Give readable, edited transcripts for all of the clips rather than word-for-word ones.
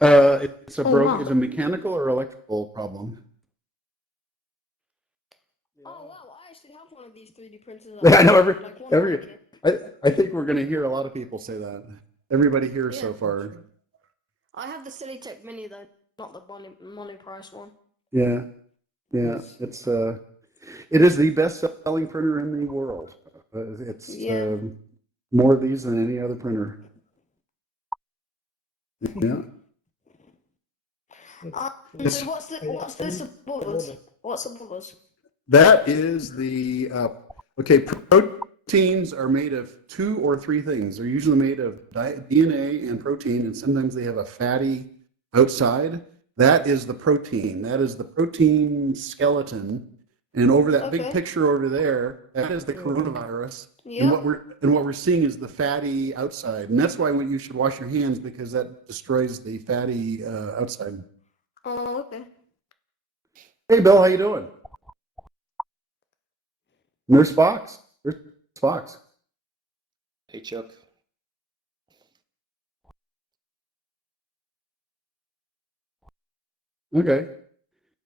Oh It's wow. a mechanical or electrical problem. Oh wow. I actually have one of these 3D printers at I know home. Like one every like it. I, I think we're going to hear a lot of people say that. Everybody here Yeah. so far. I have the Silly Tech Mini though, not the money price one. Yeah, yeah. It is the best selling printer in the world. It's Yeah. more of these than any other printer. Yeah. So It's what's this above us? What's above us? that is the okay. Proteins are made of two or three things. They're usually made of DNA and protein, and sometimes they have a fatty outside. That is the protein. That is the protein skeleton. And over that big Okay. picture over there, that is the coronavirus. And Yep. what we're seeing is the fatty outside, and that's why when you should wash your hands because that destroys the fatty outside. Oh, okay. Hey, Bill, how you doing? Nurse Fox. Nurse Fox. Hey Chuck. Okay.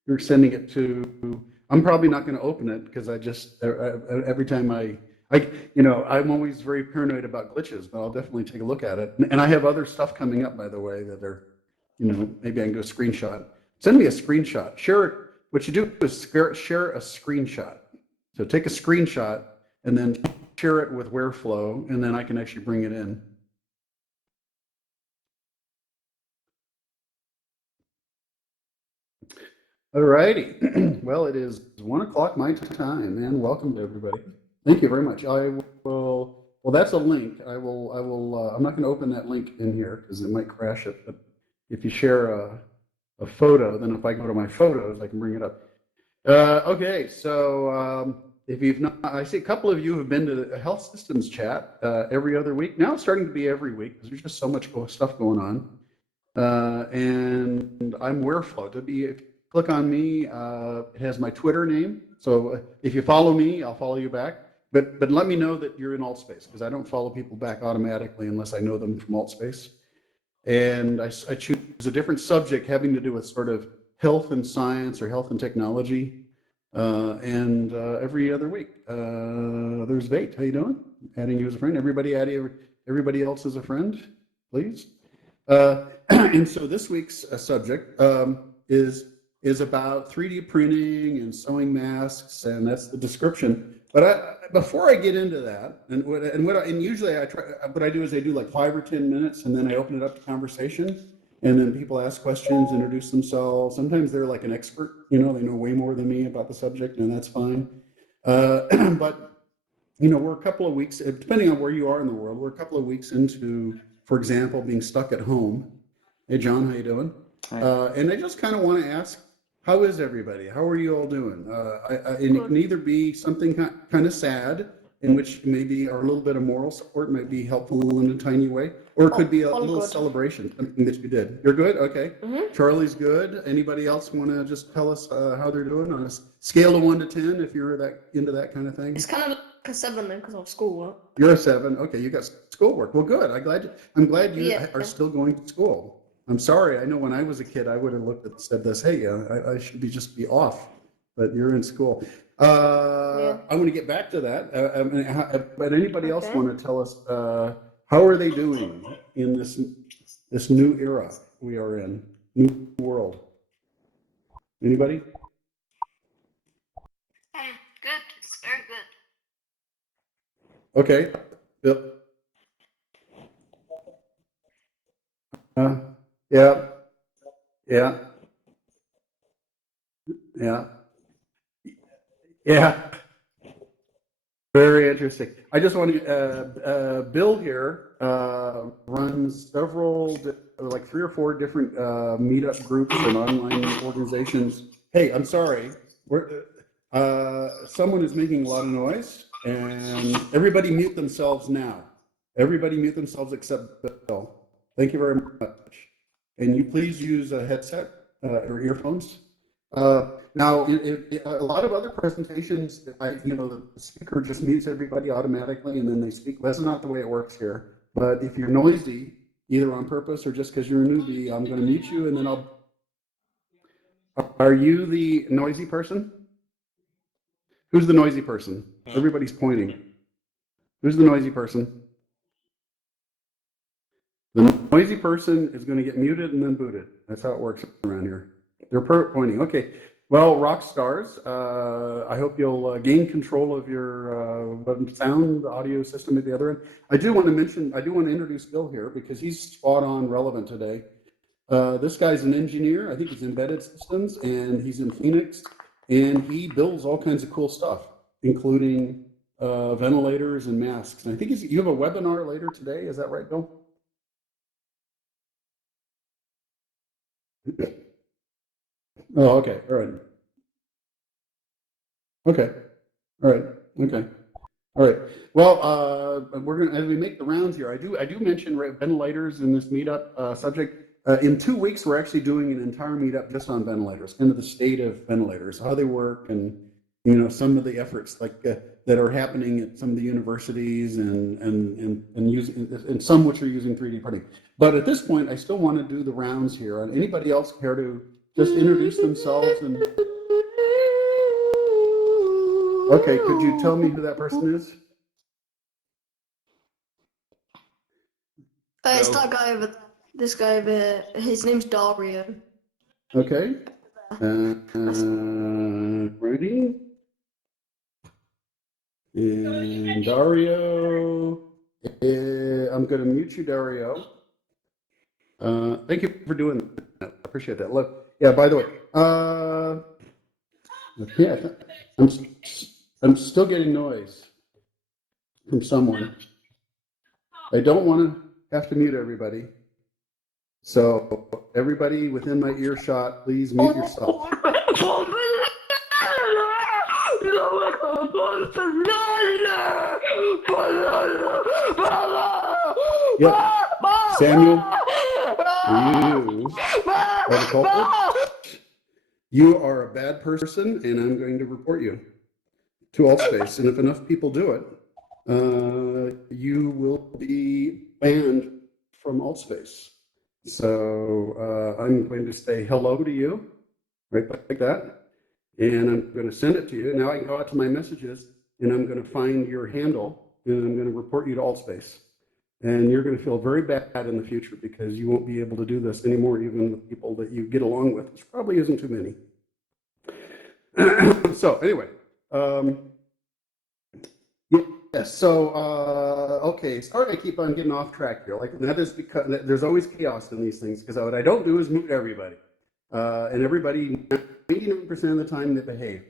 You're sending it to, I'm probably not going to open it because every time I'm always very paranoid about glitches, but I'll definitely take a look at it. And I have other stuff coming up, by the way, that are, maybe I can do a screenshot. Send me a screenshot. Share it. What you do is share a screenshot. So take a screenshot and then share it with Whereflow, and then I can actually bring it in. All righty. Well, it is 1 o'clock my time, and welcome to everybody. Thank you very much. Well, that's a link. I'm not going to open that link in here because it might crash it. But if you share a photo, then if I go to my photos, I can bring it up. Okay, so if you've not, I see a couple of you have been to the health systems chat every other week. Now it's starting to be every week because there's just so much stuff going on. And I'm Whereflow. If you click on me, it has my Twitter name. So if you follow me, I'll follow you back. But let me know that you're in AltSpace because I don't follow people back automatically unless I know them from AltSpace. And I choose a different subject having to do with sort of health and science or health and technology. And every other week, there's Vate. How you doing? Adding you as a friend. Everybody else as a friend, please. And so this week's subject is about 3D printing and sewing masks, and that's the description. But before I get into that, and usually I try, what I do is I do like 5 or 10 minutes, and then I open it up to conversation, and then people ask questions, introduce themselves. Sometimes they're like an expert, they know way more than me about the subject, and that's fine. But we're a couple of weeks, depending on where you are in the world, we're a couple of weeks into, for example, being stuck at home. Hey, John, how you doing? Hi. And I just kind of want to ask, how is everybody? How are you all doing? And it Good. can either be something kind of sad, in which maybe our little bit of moral support might be helpful in a tiny way, or it could be a All little good. celebration, something that you did. You're good? Okay. Mhm. Charlie's good. Anybody else want to just tell us how they're doing on a scale of 1 to 10 if you're into that kind of thing? It's kind of like a 7 then because of schoolwork. You're a 7. Okay, you got schoolwork. Well, good. I'm glad you Yeah. are still going to school. I'm sorry. I know when I was a kid, I would have looked at said this. Hey, I should just be off, but you're in school. Yeah. I want to get back to that. But anybody else Okay. want to tell us how are they doing in this new era we are in, new world? Anybody? Good. It's very good. Okay. Bill? Uh, yeah. Yeah. Yeah. Yeah. Very interesting. I just want to, Bill here runs like 3 or 4 different meetup groups and online organizations. Hey, I'm sorry. Someone is making a lot of noise, and everybody mute themselves now. Everybody mute themselves except Bill. Thank you very much. And you please use a headset or earphones. Now, a lot of other presentations, the speaker just mutes everybody automatically and then they speak. That's not the way it works here. But if you're noisy, either on purpose or just because you're a newbie, I'm going to mute you and then I'll. Are you the noisy person? Who's the noisy person? Everybody's pointing. Who's the noisy person? The noisy person is going to get muted and then booted. That's how it works around here. They're pointing. Okay. Well, rock stars, I hope you'll gain control of your sound audio system at the other end. I do want to introduce Bill here because he's spot on relevant today. This guy's an engineer. I think he's embedded systems and he's in Phoenix and he builds all kinds of cool stuff, including ventilators and masks. And I think you have a webinar later today. Is that right, Bill? Oh, okay. All right. Okay. All right. Okay. All right. Well, we're gonna as we make the rounds here. I do mention ventilators in this meetup subject. In 2 weeks, we're actually doing an entire meetup just on ventilators, kind of the state of ventilators, how they work, and some of the efforts like that are happening at some of the universities and using and some which are using 3D printing. But at this point, I still want to do the rounds here. And anybody else care to just introduce themselves and? Okay, could you tell me who that person is? It's that guy over there. This guy over here. His name's Dario. Okay. Ready? And Dario. I'm going to mute you, Dario. Thank you for doing that. I appreciate that. Look, yeah, by the way, yeah, I'm still getting noise from someone. I don't want to have to mute everybody. So everybody within my earshot, please mute yourself. Yep. Samuel, you are the culprit. You are a bad person, and I'm going to report you to AltSpace. And if enough people do it, you will be banned from AltSpace. So I'm going to say hello to you, right like that. And I'm going to send it to you. Now I can go out to my messages and I'm going to find your handle and I'm going to report you to AltSpace. And you're going to feel very bad in the future because you won't be able to do this anymore, even with people that you get along with, which probably isn't too many. So anyway, yes. So okay, sorry I keep on getting off track here. Like that is because there's always chaos in these things because what I don't do is mute everybody, and everybody 89% of the time they behave.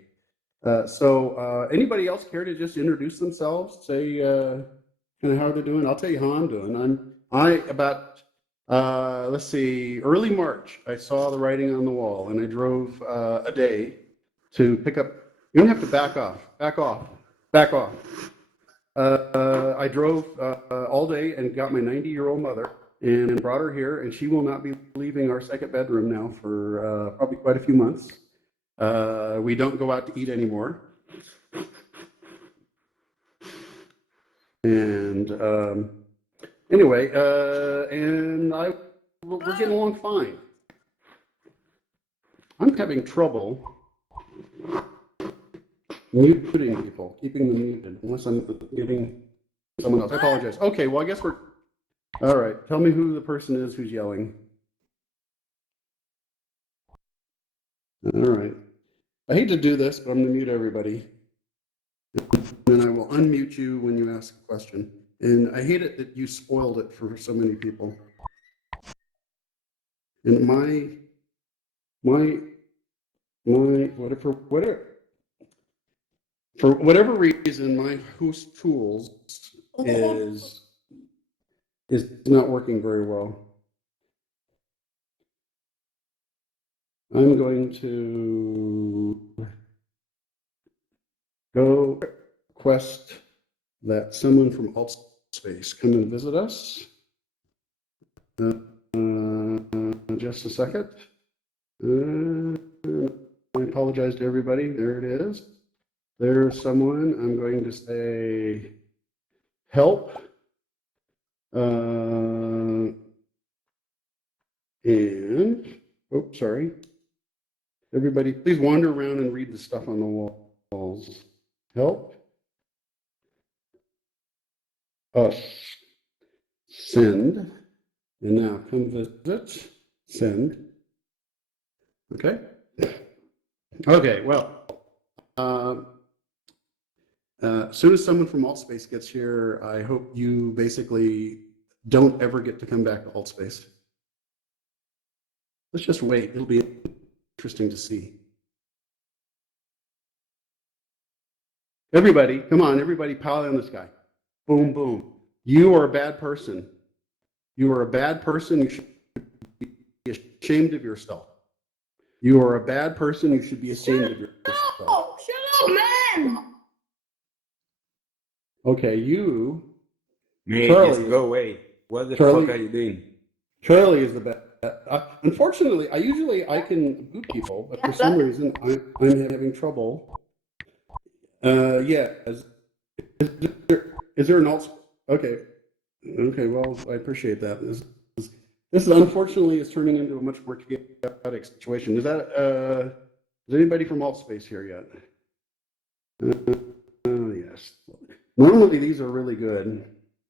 So anybody else care to just introduce themselves? Say kind of how they're doing. I'll tell you how I'm doing. Let's see, early March. I saw the writing on the wall, and I drove a day to pick up. You don't have to back off. Back off. Back off. I drove all day and got my 90-year-old mother and brought her here, and she will not be leaving our second bedroom now for probably quite a few months. We don't go out to eat anymore. And anyway, and we're getting along fine. I'm having trouble muting people, keeping them muted, unless I'm getting someone else. I apologize. Okay, well, I guess we're, all right. Tell me who the person is who's yelling. All right. I hate to do this, but I'm going to mute everybody. And I will unmute you when you ask a question. And I hate it that you spoiled it for so many people. And for whatever reason, my host tools is not working very well. I'm going to go request that someone from AltSpace come and visit us. Just a second. I apologize to everybody. There it is. There's someone. I'm going to say help. And, oh, sorry. Everybody, please wander around and read the stuff on the walls. Help us send. And now come visit, send. Okay. Okay, well, as soon as someone from AltSpace gets here, I hope you basically don't ever get to come back to AltSpace. Let's just wait. It'll be interesting to see. Everybody, come on, everybody pile on this guy. Boom, boom. You are a bad person. You are a bad person. You should be ashamed of yourself. You are a bad person. You should be ashamed of yourself. No! Shut up, man! Okay, you. Man, Charlie. just go away. What the Charlie. fuck are you doing? Charlie is the best. Unfortunately, I can boot people, but for some reason I'm having trouble. Yeah. Is there an alt? Okay. Okay. Well, I appreciate that. This unfortunately is turning into a much more chaotic situation. Is anybody from AltSpace here yet? Yes. Normally these are really good.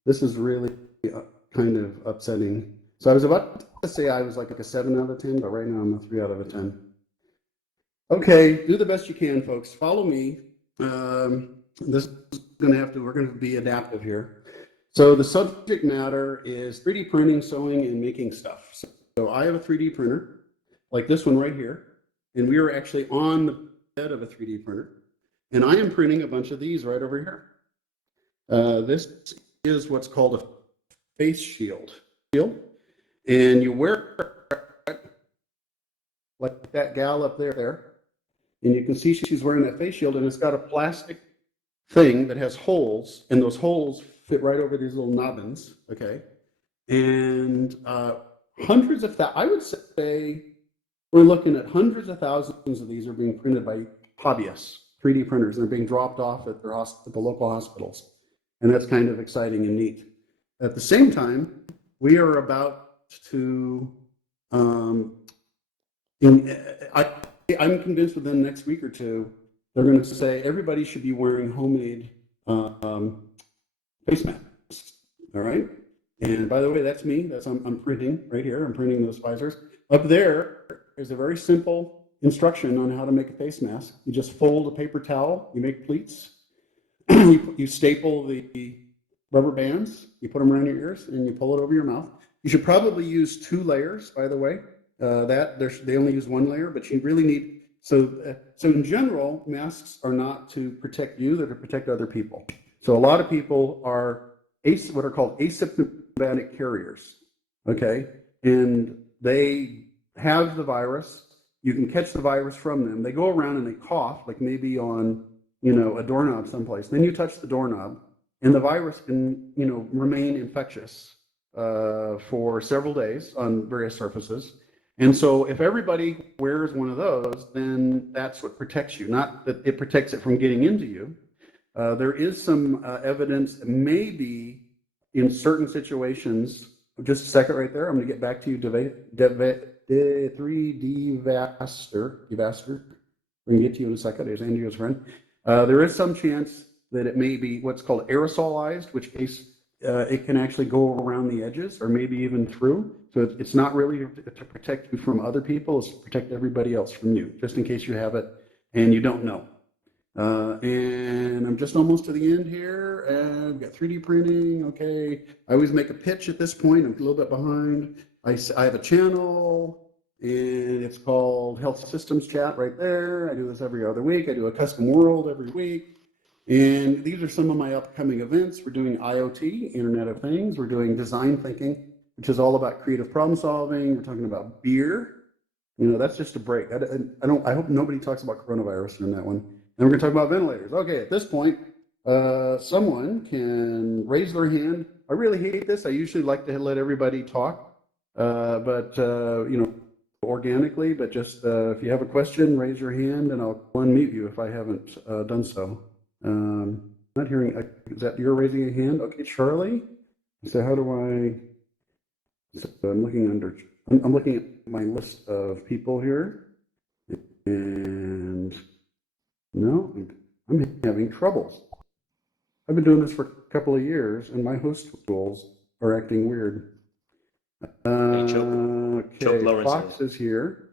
This is really kind of upsetting. So I was about to say I was like a 7 out of 10, but right now I'm a 3 out of 10. Okay, do the best you can, folks. Follow me. This is we're going to be adaptive here. So the subject matter is 3D printing, sewing, and making stuff. So I have a 3D printer, like this one right here, and we are actually on the bed of a 3D printer, and I am printing a bunch of these right over here. This is what's called a face shield, and you wear it like that gal up there, and you can see she's wearing that face shield, and it's got a plastic thing that has holes, and those holes fit right over these little nobbins, okay? And hundreds of I would say we're looking at hundreds of thousands of these are being printed by hobbyists, 3D printers. They're being dropped off at the local hospitals. And that's kind of exciting and neat. At the same time, we are about to, I'm convinced within the next week or two, they're going to say everybody should be wearing homemade face masks. All right. And by the way, that's me. I'm printing right here. I'm printing those visors. Up there is a very simple instruction on how to make a face mask. You just fold a paper towel. You make pleats. You staple the rubber bands. You put them around your ears, and you pull it over your mouth. You should probably use 2 layers. By the way, they only use 1 layer, but you really need. So in general, masks are not to protect you; they're to protect other people. So a lot of people are what are called asymptomatic carriers, okay? And they have the virus. You can catch the virus from them. They go around and they cough, like maybe on, a doorknob someplace. Then you touch the doorknob, and the virus can, remain infectious for several days on various surfaces. And so if everybody wears one of those, then that's what protects you, not that it protects it from getting into you. There is some evidence, maybe in certain situations. Just a second right there. I'm going to get back to you, 3D Vaster. We're going to get to you in a second. There's Andrew's friend. There is some chance that it may be what's called aerosolized, which case it can actually go around the edges or maybe even through. So it's not really to protect you from other people. It's to protect everybody else from you, just in case you have it and you don't know. And I'm just almost to the end here. I've got 3D printing. Okay. I always make a pitch at this point. I'm a little bit behind. I have a channel, and it's called Health Systems Chat right there. I do this every other week. I do a custom world every week. And these are some of my upcoming events. We're doing IoT, Internet of Things. We're doing design thinking, which is all about creative problem solving. We're talking about beer. That's just a break. I hope nobody talks about coronavirus in that one. And we're going to talk about ventilators. Okay, at this point, someone can raise their hand. I really hate this. I usually like to let everybody talk, but organically. But just if you have a question, raise your hand, and I'll unmute you if I haven't done so. Not hearing. Is that you're raising a hand? Okay, Charlie. So how do I? So I'm looking under I'm looking at my list of people here, and no, I'm having troubles. I've been doing this for a couple of years, and my host tools are acting weird. Hey, Chuck Okay, Lawrence Fox here. is here.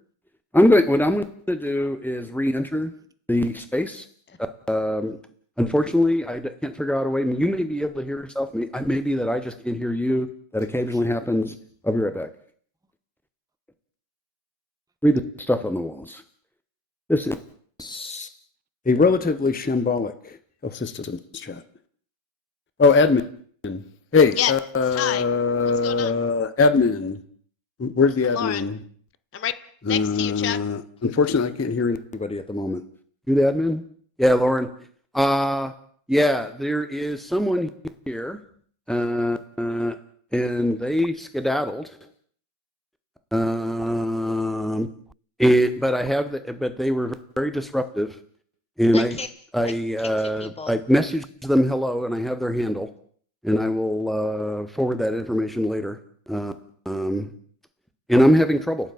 What I'm going to do is re-enter the space. Unfortunately, I can't figure out a way. You may be able to hear yourself. Maybe that I just can't hear you. That occasionally happens. I'll be right back. Read the stuff on the walls. This is a relatively shambolic health systems chat. Oh, admin. Hey, Yeah. Hi. What's going on? admin. Where's the I'm Lauren. admin? I'm right next to you, Chuck. Unfortunately, I can't hear anybody at the moment. You the admin? Yeah, Lauren. Yeah, there is someone here, and they skedaddled. But they were very disruptive, and I kicked two people. I messaged them hello, and I have their handle, and I will forward that information later. And I'm having trouble.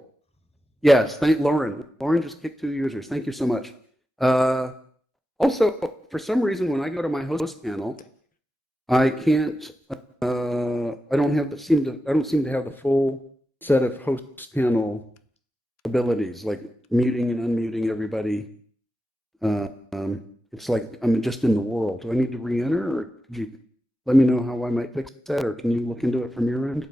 Yes, thank Lauren. Lauren just kicked 2 users. Thank you so much. Also, for some reason, when I go to my host panel, I can't. I don't seem to have the full set of host panel abilities, like muting and unmuting everybody. It's like I'm just in the world. Do I need to re-enter, or could you let me know how I might fix that, or can you look into it from your end?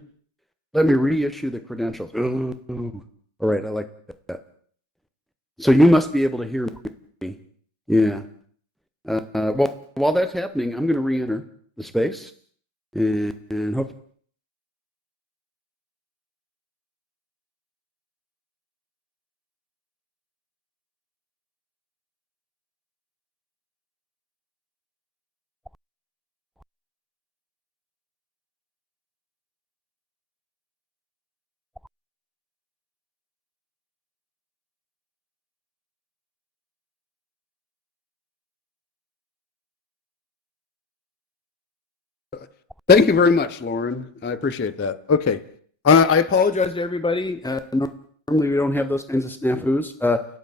Let me reissue the credentials. Ooh. All right, I like that. So you must be able to hear me. Yeah. Well, while that's happening, I'm going to re-enter the space and hope. Thank you very much, Lauren. I appreciate that. Okay. I apologize to everybody. Normally we don't have those kinds of snafus.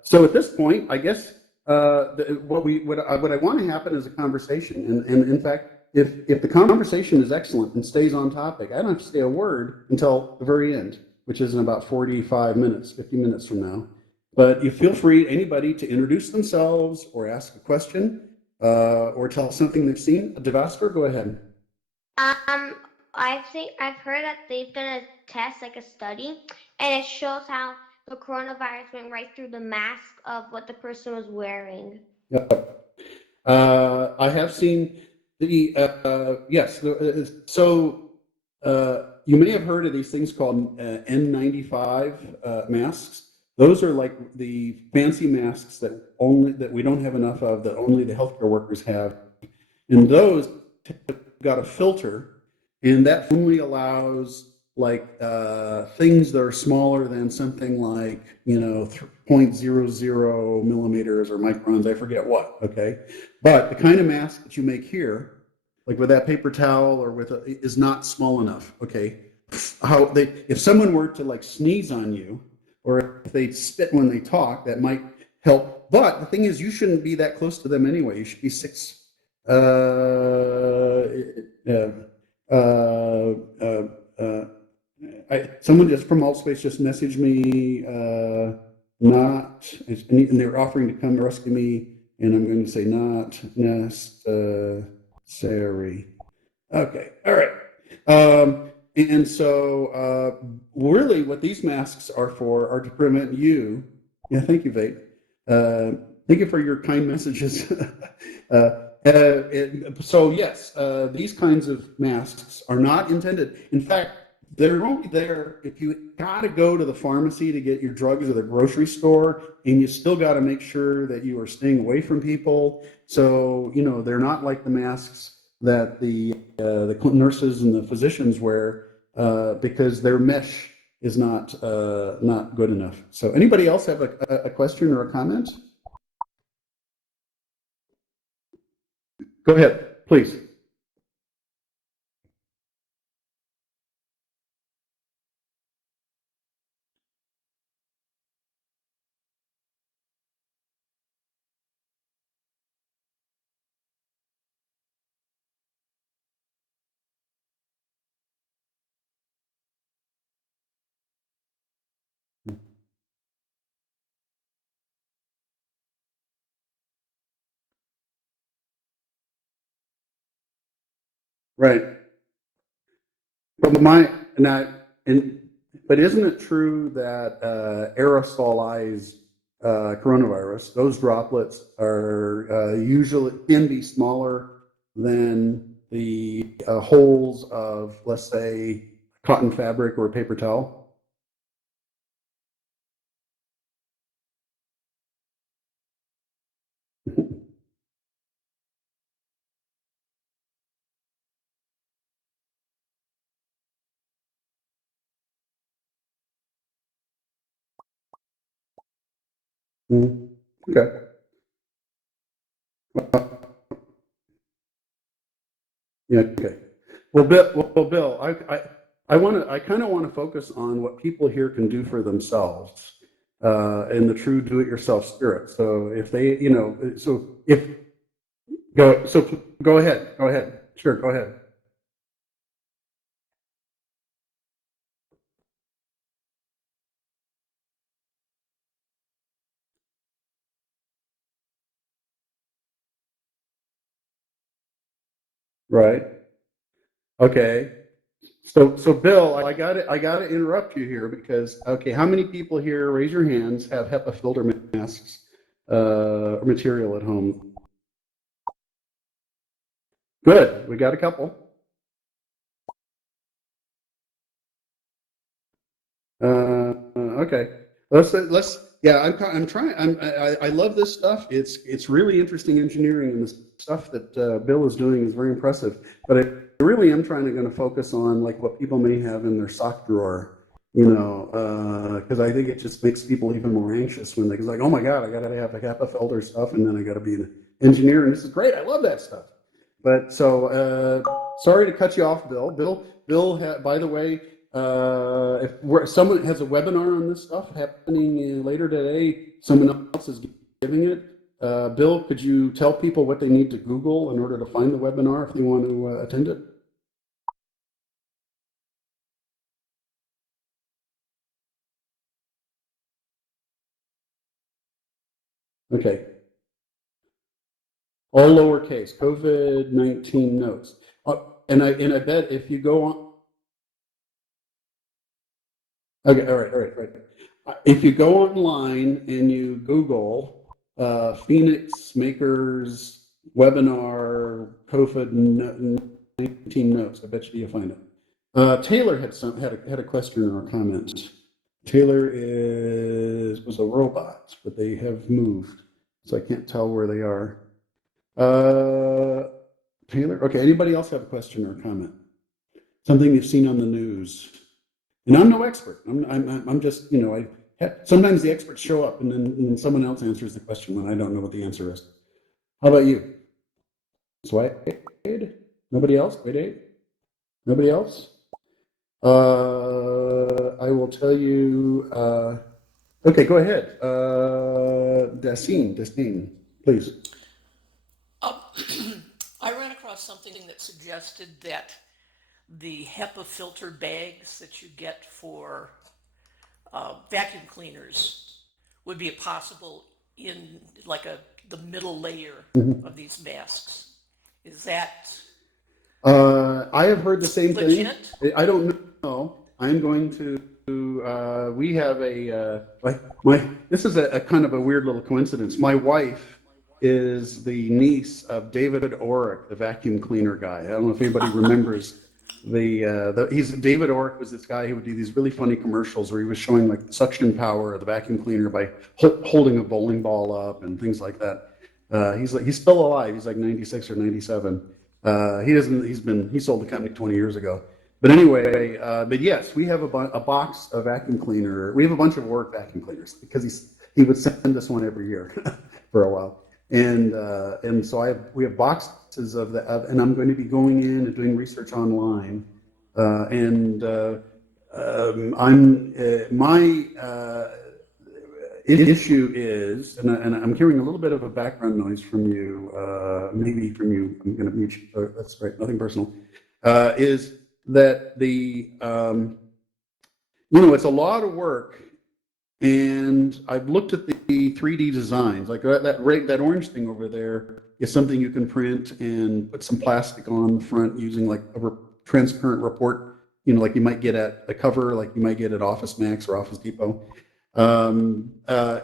So at this point, I guess what I want to happen is a conversation. And in fact, if the conversation is excellent and stays on topic, I don't have to say a word until the very end, which is in about 45 minutes, 50 minutes from now. But you feel free, anybody, to introduce themselves or ask a question or tell something they've seen. Devasker, go ahead. I've heard that they've done a test, like a study, and it shows how the coronavirus went right through the mask of what the person was wearing. Yep. I have seen yes. So you may have heard of these things called N95 masks. Those are like the fancy masks that we don't have enough of, that only the healthcare workers have. And those got a filter, and that only allows like things that are smaller than something like 0.00 millimeters or microns. I forget what. Okay, but the kind of mask that you make here, like with that paper towel or is not small enough. Okay, if someone were to like sneeze on you, or if they spit when they talk, that might help. But the thing is, you shouldn't be that close to them anyway. You should be uh, uh, uh, uh, uh, someone just from Allspace just messaged me, not, and they're offering to come rescue me, and I'm going to say not necessary. Okay, all right. And so, really, what these masks are for are to prevent you. Yeah, thank you, Vate. Thank you for your kind messages. So yes, these kinds of masks are not intended. In fact, they're only there if you got to go to the pharmacy to get your drugs, or the grocery store, and you still got to make sure that you are staying away from people. So they're not like the masks that the nurses and the physicians wear, because their mesh is not good enough. So anybody else have a question or a comment? Go ahead, please. Right. But my not and but isn't it true that aerosolized coronavirus, those droplets are usually can be smaller than the holes of, let's say, cotton fabric or paper towel? Mhm. Okay. Yeah. Okay. Bill, I kind of want to focus on what people here can do for themselves, and the true do-it-yourself spirit. So if they, so if go ahead, sure, go ahead. Right. Okay. So Bill, I got to interrupt you here because, okay, how many people here, raise your hands, have HEPA filter masks, material at home? Good. We got a couple. Okay. Yeah, I'm trying. I love this stuff. It's really interesting engineering, and the stuff that Bill is doing is very impressive. But I really am trying to going to focus on like what people may have in their sock drawer, because I think it just makes people even more anxious when they're like, oh my God, I got to have a HEPA filter stuff, and then I got to be an engineer, and this is great. I love that stuff. But so sorry to cut you off, Bill. By the way, if someone has a webinar on this stuff happening later today, someone else is giving it. Bill, could you tell people what they need to Google in order to find the webinar if they want to attend it? Okay, all lowercase, COVID-19 notes. And I bet if you go on, okay, all right. If you go online and you Google Phoenix Makers webinar COVID 19 notes, I bet you'll find it. Taylor had a question or a comment. Taylor was a robot, but they have moved, so I can't tell where they are. Taylor, okay. Anybody else have a question or a comment? Something you've seen on the news? And I'm no expert. I'm just, sometimes the experts show up and then someone else answers the question when I don't know what the answer is. How about you? Swade? Nobody else? Grade 8? Nobody else? I will tell you, okay, go ahead. Destine, please. Uh, I ran across something that suggested that the HEPA filter bags that you get for vacuum cleaners would be possible in like the middle layer Mhm. of these masks. Is that I have heard the same thing. legit? I don't know. I'm going to. We have my. This is a kind of a weird little coincidence. My wife is the niece of David Orrick, the vacuum cleaner guy. I don't know if anybody remembers he's David Orrick was this guy who would do these really funny commercials where he was showing like the suction power of the vacuum cleaner by holding a bowling ball up and things like that. He's still alive. He's like 96 or 97. He sold the company 20 years ago. But anyway, but yes, we have a box of vacuum cleaner. We have a bunch of work vacuum cleaners because he would send us one every year for a while. And so we have boxes and I'm going to be going in and doing research online. And my issue is, and I'm hearing a little bit of a background noise from you, maybe from you. I'm going to mute you. That's right, nothing personal. Is that it's a lot of work And I've looked at the 3D designs, like that orange thing over there is something you can print and put some plastic on the front using like a transparent report, like you might get at a cover, like you might get at Office Max or Office Depot. And there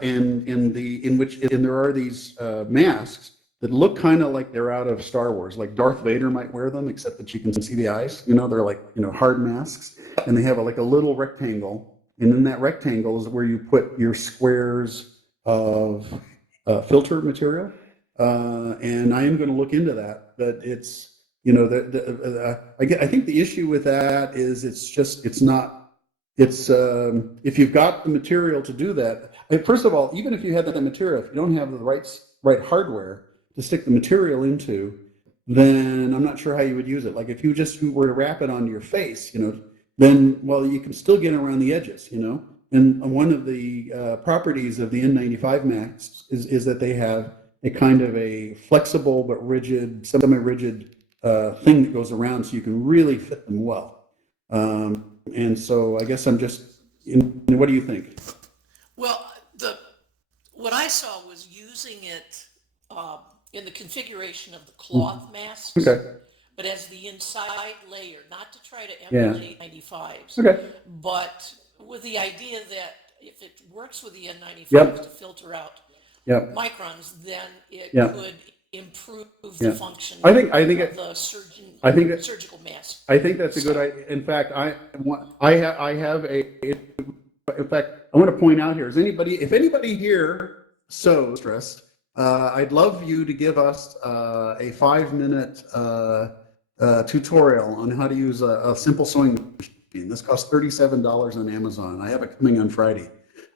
are these masks that look kind of like they're out of Star Wars, like Darth Vader might wear them, except that you can see the eyes. They're like hard masks, and they have like a little rectangle, and in that rectangle is where you put your squares of filter material. And I am going to look into that, but it's I think the issue with that is it's not. It's if you've got the material to do that. First of all, even if you had that material, if you don't have the right hardware to stick the material into, then I'm not sure how you would use it. Like if you just were to wrap it onto your face, then you can still get around the edges, And one of the properties of the N95 Max is that they have a kind of a flexible but rigid, semi-rigid thing that goes around, so you can really fit them well. And so I guess I'm just, what do you think? Well, what I saw was using it in the configuration of the cloth masks, Okay. but as the inside layer, not to try to Yeah. emulate 95s, Okay. but with the idea that if it works with the N95s Yep. to filter out Yep. microns, then it Yeah. could improve Yeah. the function I think of the surgical mask. I think that's a good idea. In fact, I have in fact, I want to point out here, if anybody here sews stressed, I'd love you to give us a 5-minute tutorial on how to use a simple sewing machine. This costs $37 on Amazon. I have it coming on Friday.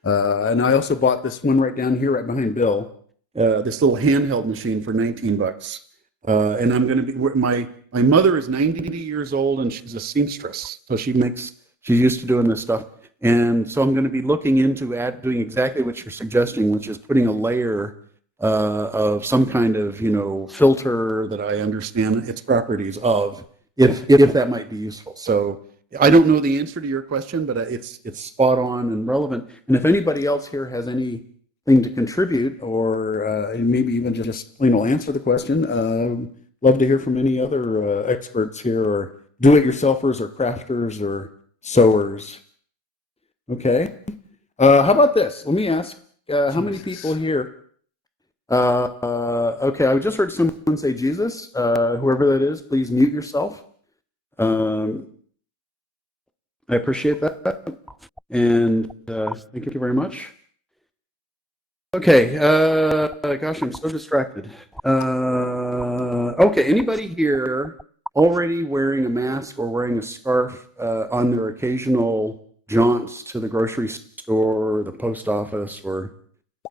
And I also bought this one right down here, right behind Bill, this little handheld machine for $19. And I'm going to be, my mother is 90 years old and she's a seamstress. So she's used to doing this stuff. And so I'm going to be looking into doing exactly what you're suggesting, which is putting a layer of some kind of, filter that I understand its properties of, if that might be useful. So I don't know the answer to your question, but it's spot on and relevant. And if anybody else here has anything to contribute, or maybe even just plain old answer the question, love to hear from any other experts here, or do-it-yourselfers, or crafters, or sewers. Okay. How about this? Let me ask, how many people here? Okay, I just heard someone say Jesus. Whoever that is, please mute yourself. I appreciate that. And thank you very much. Okay, gosh, I'm so distracted. Okay, anybody here already wearing a mask or wearing a scarf on their occasional jaunts to the grocery store, the post office, or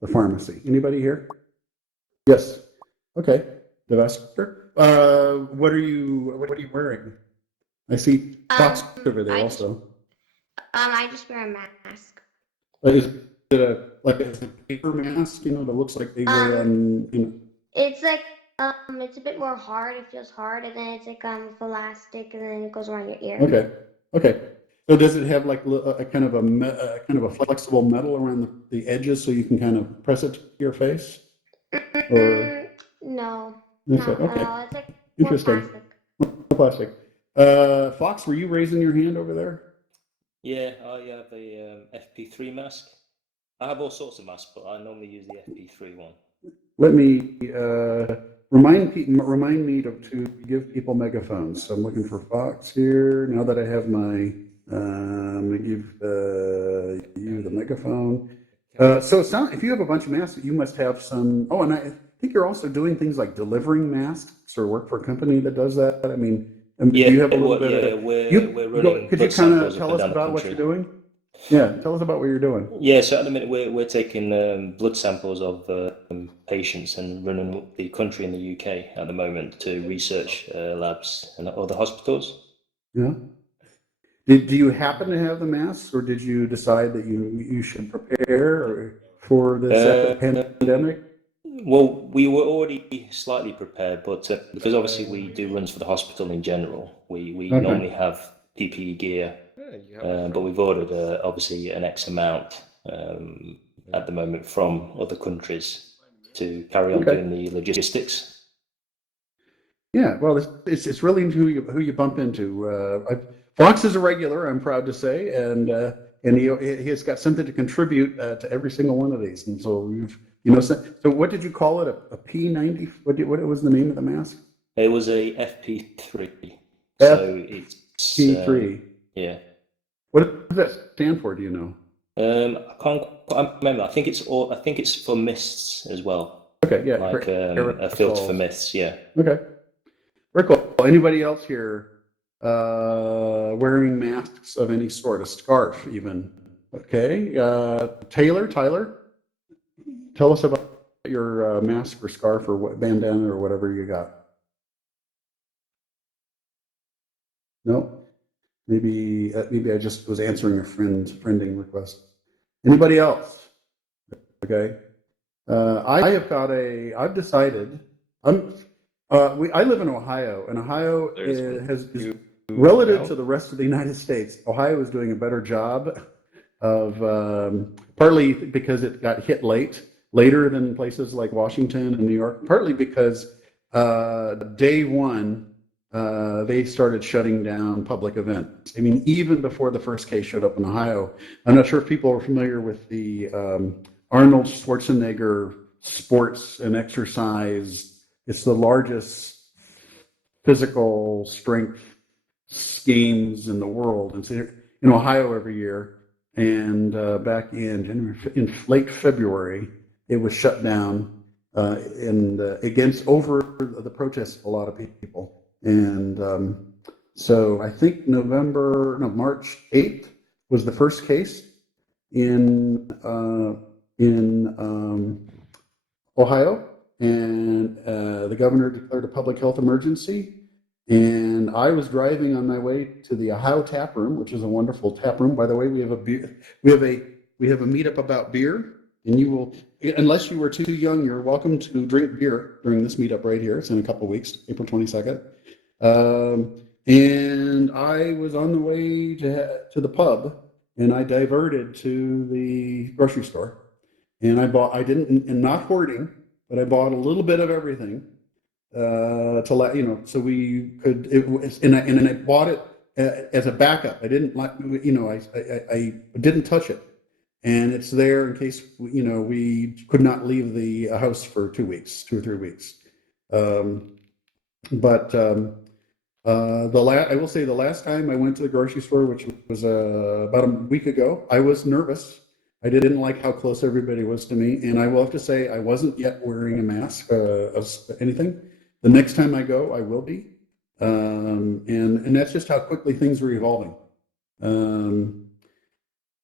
the pharmacy? Anybody here? Yes. Okay. Devastor. What are you wearing? I see Fox over there also. I just wear a mask. Is it a paper mask? That looks like they wear on. It's like it's a bit more hard. It feels hard, and then it's like with elastic, and then it goes around your ear. Okay. Okay. So does it have like a kind of a flexible metal around the edges so you can kind of press it to your face? Or no, okay. not at all. It's like more Interesting. plastic. Plastic. Fox, were you raising your hand over there? Yeah, I have a FP3 mask. I have all sorts of masks, but I normally use the FP3 one. Let me remind me to give people megaphones. So I'm looking for Fox here. Now that I have my, I'm going to give you the megaphone. So if you have a bunch of masks, you must have some. Oh, and I think you're also doing things like delivering masks, or work for a company that does that. I mean, do you have a little bit? We're running. Could you kind of tell us about what you're doing? Yeah, tell us about what you're doing. Yeah, so at the minute we're taking blood samples of patients and running the country in the UK at the moment to research labs and other hospitals. Yeah. Do you happen to have the masks, or did you decide that you should prepare for this pandemic? Well, we were already slightly prepared, but because obviously we do runs for the hospital in general, we normally have PPE gear, but we've ordered obviously an X amount at the moment from other countries to carry on Okay. doing the logistics. Yeah, well, it's really who you bump into. Fox is a regular, I'm proud to say, and he has got something to contribute to every single one of these. And so so what did you call it? A P90? What was the name of the mask? It was a FP3, so it's FP3. yeah. What does that stand for? Do you know? I can't quite remember. I think it's for mists as well, Okay, yeah, like a filter for mists. Yeah. Okay, very cool. Anybody else here wearing masks of any sort, a scarf even? Okay, Tyler, tell us about your mask or scarf or what bandana or whatever you got. No, maybe I just was answering a friending request. Anybody else? Okay. I've decided, I live in Ohio, and Ohio is relative to the rest of the United States. Ohio is doing a better job of, partly because it got hit later than places like Washington and New York, partly because day one, they started shutting down public events. I mean, even before the first case showed up in Ohio. I'm not sure if people are familiar with the Arnold Schwarzenegger sports and exercise. It's the largest physical strength games in the world. It's in Ohio every year. And back in late February, it was shut down against over the protests of a lot of people. And so I think March 8th was the first case in Ohio, and the governor declared a public health emergency. And I was driving on my way to the Ohio Tap Room, which is a wonderful tap room. By the way, we have a meetup about beer, and you will, unless you were too young, you're welcome to drink beer during this meetup right here. It's in a couple of weeks, April 22nd. And I was on the way to the pub, and I diverted to the grocery store, and and not hoarding, but I bought a little bit of everything to let so we could. And I bought it as a backup. I didn't I didn't touch it, and it's there in case we could not leave the house for 2 weeks, 2 or 3 weeks. But I will say the last time I went to the grocery store, which was about a week ago, I was nervous. I didn't like how close everybody was to me, and I will have to say I wasn't yet wearing a mask of anything. The next time I go, I will be, and that's just how quickly things are evolving.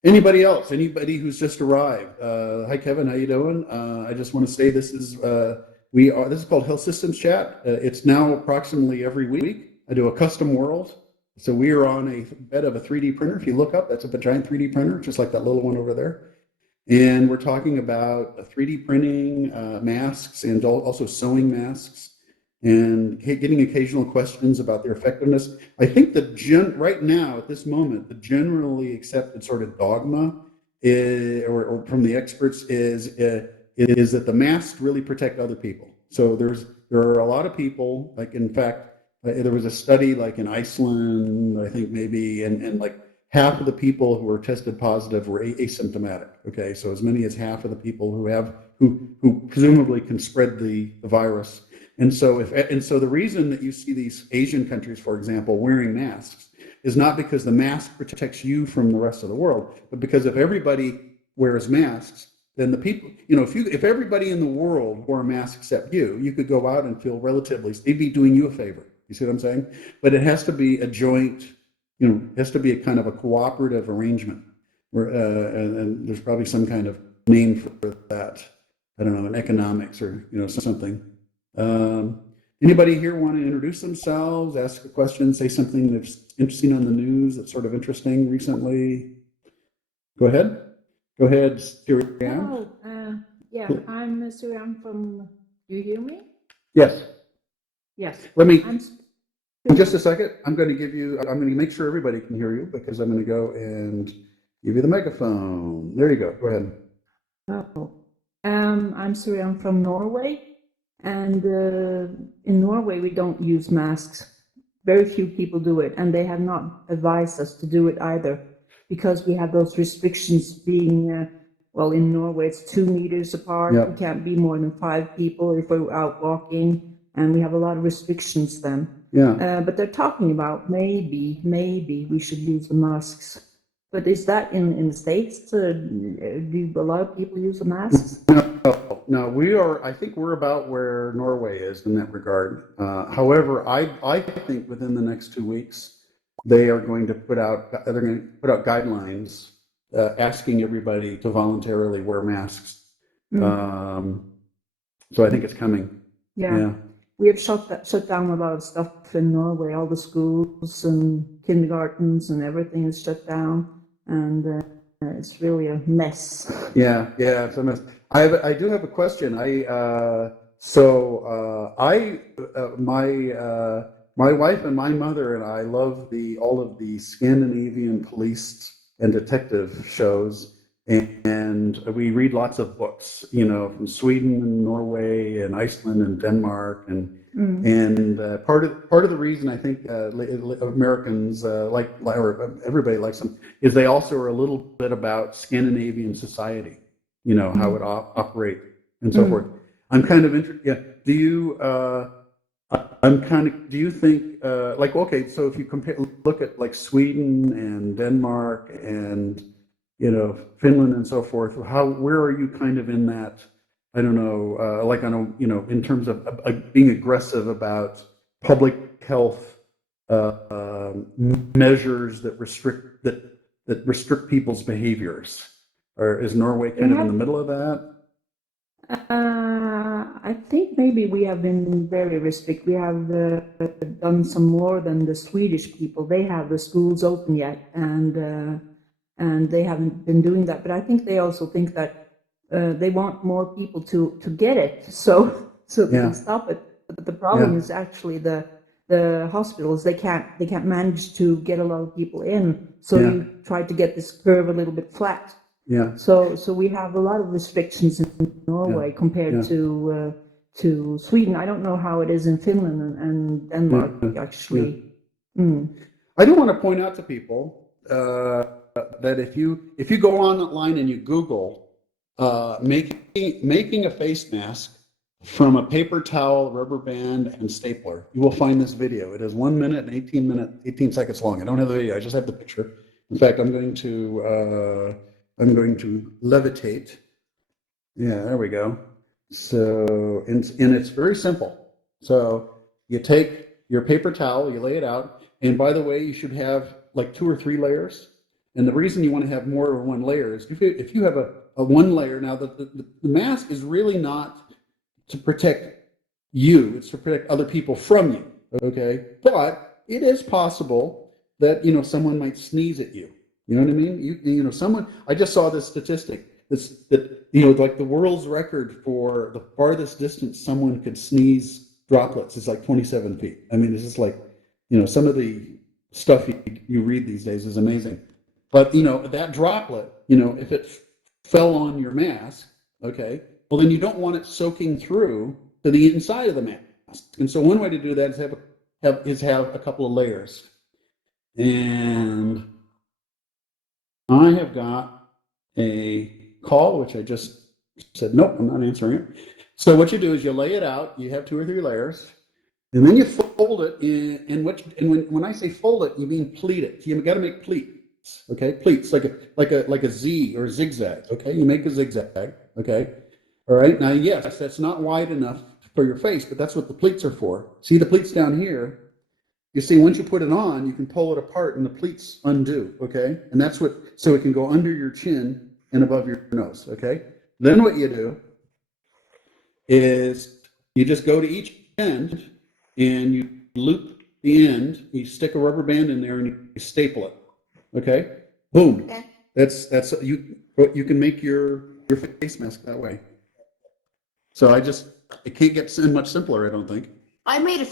Anybody else? Anybody who's just arrived? Hi, Kevin. How you doing? I just want to say this is called Health Systems Chat. It's now approximately every week. I do a custom world. So we are on a bed of a 3D printer. If you look up, that's a giant 3D printer, just like that little one over there. And we're talking about 3D printing masks and also sewing masks and getting occasional questions about their effectiveness. I think right now, at this moment, the generally accepted sort of dogma or from the experts is that the masks really protect other people. So there are a lot of people, like in fact, there was a study like in Iceland, I think maybe, and like half of the people who were tested positive were asymptomatic. Okay, so as many as half of the people who presumably can spread the virus. And so the reason that you see these Asian countries, for example, wearing masks is not because the mask protects you from the rest of the world, but because if everybody wears masks, then the people, if everybody in the world wore a mask except you could go out and feel they'd be doing you a favor. You see what I'm saying? But it has to be a joint, it has to be a kind of a cooperative arrangement where, and there's probably some kind of name for that. I don't know, in economics or, something. Anybody here want to introduce themselves, ask a question, say something that's interesting on the news that's sort of interesting recently? Go ahead. Go ahead, Siriam. Hello. Yeah, I'm Suriam from. Do you hear me? Yes. Yes. In just a second, I'm going to make sure everybody can hear you because I'm going to go and Give you the microphone. There you go. Go ahead. Oh, I'm Suri. I'm from Norway, and in Norway we don't use masks. Very few people do it, and they have not advised us to do it either, because we have those restrictions being, well, in Norway it's 2 meters apart. Yep. We can't be more than 5 people if we're out walking, and we have a lot of restrictions then. Yeah. But they're talking about maybe we should use the masks. But is that in the States? Do a lot of people use the masks? No, I think we're about where Norway is in that regard. However, I think within the next 2 weeks, they're going to put out guidelines asking everybody to voluntarily wear masks. So I think it's coming. Yeah. We have shut down a lot of stuff in Norway. All the schools and kindergartens and everything is shut down, and it's really a mess. Yeah, it's a mess. I do have a question. My wife and my mother and I love all of the Scandinavian police and detective shows, and we read lots of books, from Sweden and Norway and Iceland and Denmark, and part of the reason I think Americans or everybody likes them is they also are a little bit about Scandinavian society, how it operates and so forth. I'm kind of interested. Yeah. Do you think, okay, so if you look at like Sweden and Denmark and, Finland and so forth, where are you kind of in that? I don't know, in terms of being aggressive about public health measures that restrict people's behaviors, or is Norway kind of in the middle of that? I think maybe we have been very restricted. We have done some more than the Swedish people. They have the schools open yet, and they haven't been doing that. But I think they also think that they want more people to get it, so they can stop it. But the problem is actually the hospitals. They can't manage to get a lot of people in. So you try to get this curve a little bit flat. Yeah. So we have a lot of restrictions in Norway compared to Sweden. I don't know how it is in Finland and Denmark, actually. I do want to point out to people that if you go online and you Google making a face mask from a paper towel, rubber band, and stapler, you will find this video. It is 1 minute and 18 seconds long. I don't have the video. I just have the picture. In fact, I'm going to levitate. Yeah, there we go. So, and it's very simple. So you take your paper towel, you lay it out, and by the way, you should have like 2 or 3 layers. And the reason you want to have more than 1 layer is if you have a 1 layer, now the mask is really not to protect you, it's to protect other people from you, okay? But it is possible that, someone might sneeze at you. You know what I mean? I just saw this statistic like the world's record for the farthest distance someone could sneeze droplets is like 27 feet. I mean, it's just like, some of the stuff you read these days is amazing. But, that droplet, if it fell on your mask, okay, well, then you don't want it soaking through to the inside of the mask. And so one way to do that is have a couple of layers. And I have got a call, which I just said, nope, I'm not answering it. So what you do is you lay it out, you have 2 or 3 layers, and then you fold it and when I say fold it, you mean pleat it. You've got to make pleats, okay? Pleats, like a Z or a zigzag, okay? You make a zigzag, okay? All right, now yes, that's not wide enough for your face, but that's what the pleats are for. See the pleats down here? You see, once you put it on, you can pull it apart and the pleats undo, okay? And so it can go under your chin and above your nose, okay? Then what you do is you just go to each end and you loop the end, you stick a rubber band in there and you staple it, okay? Boom. Okay. That's you can make your face mask that way. So it can't get much simpler, I don't think. I made a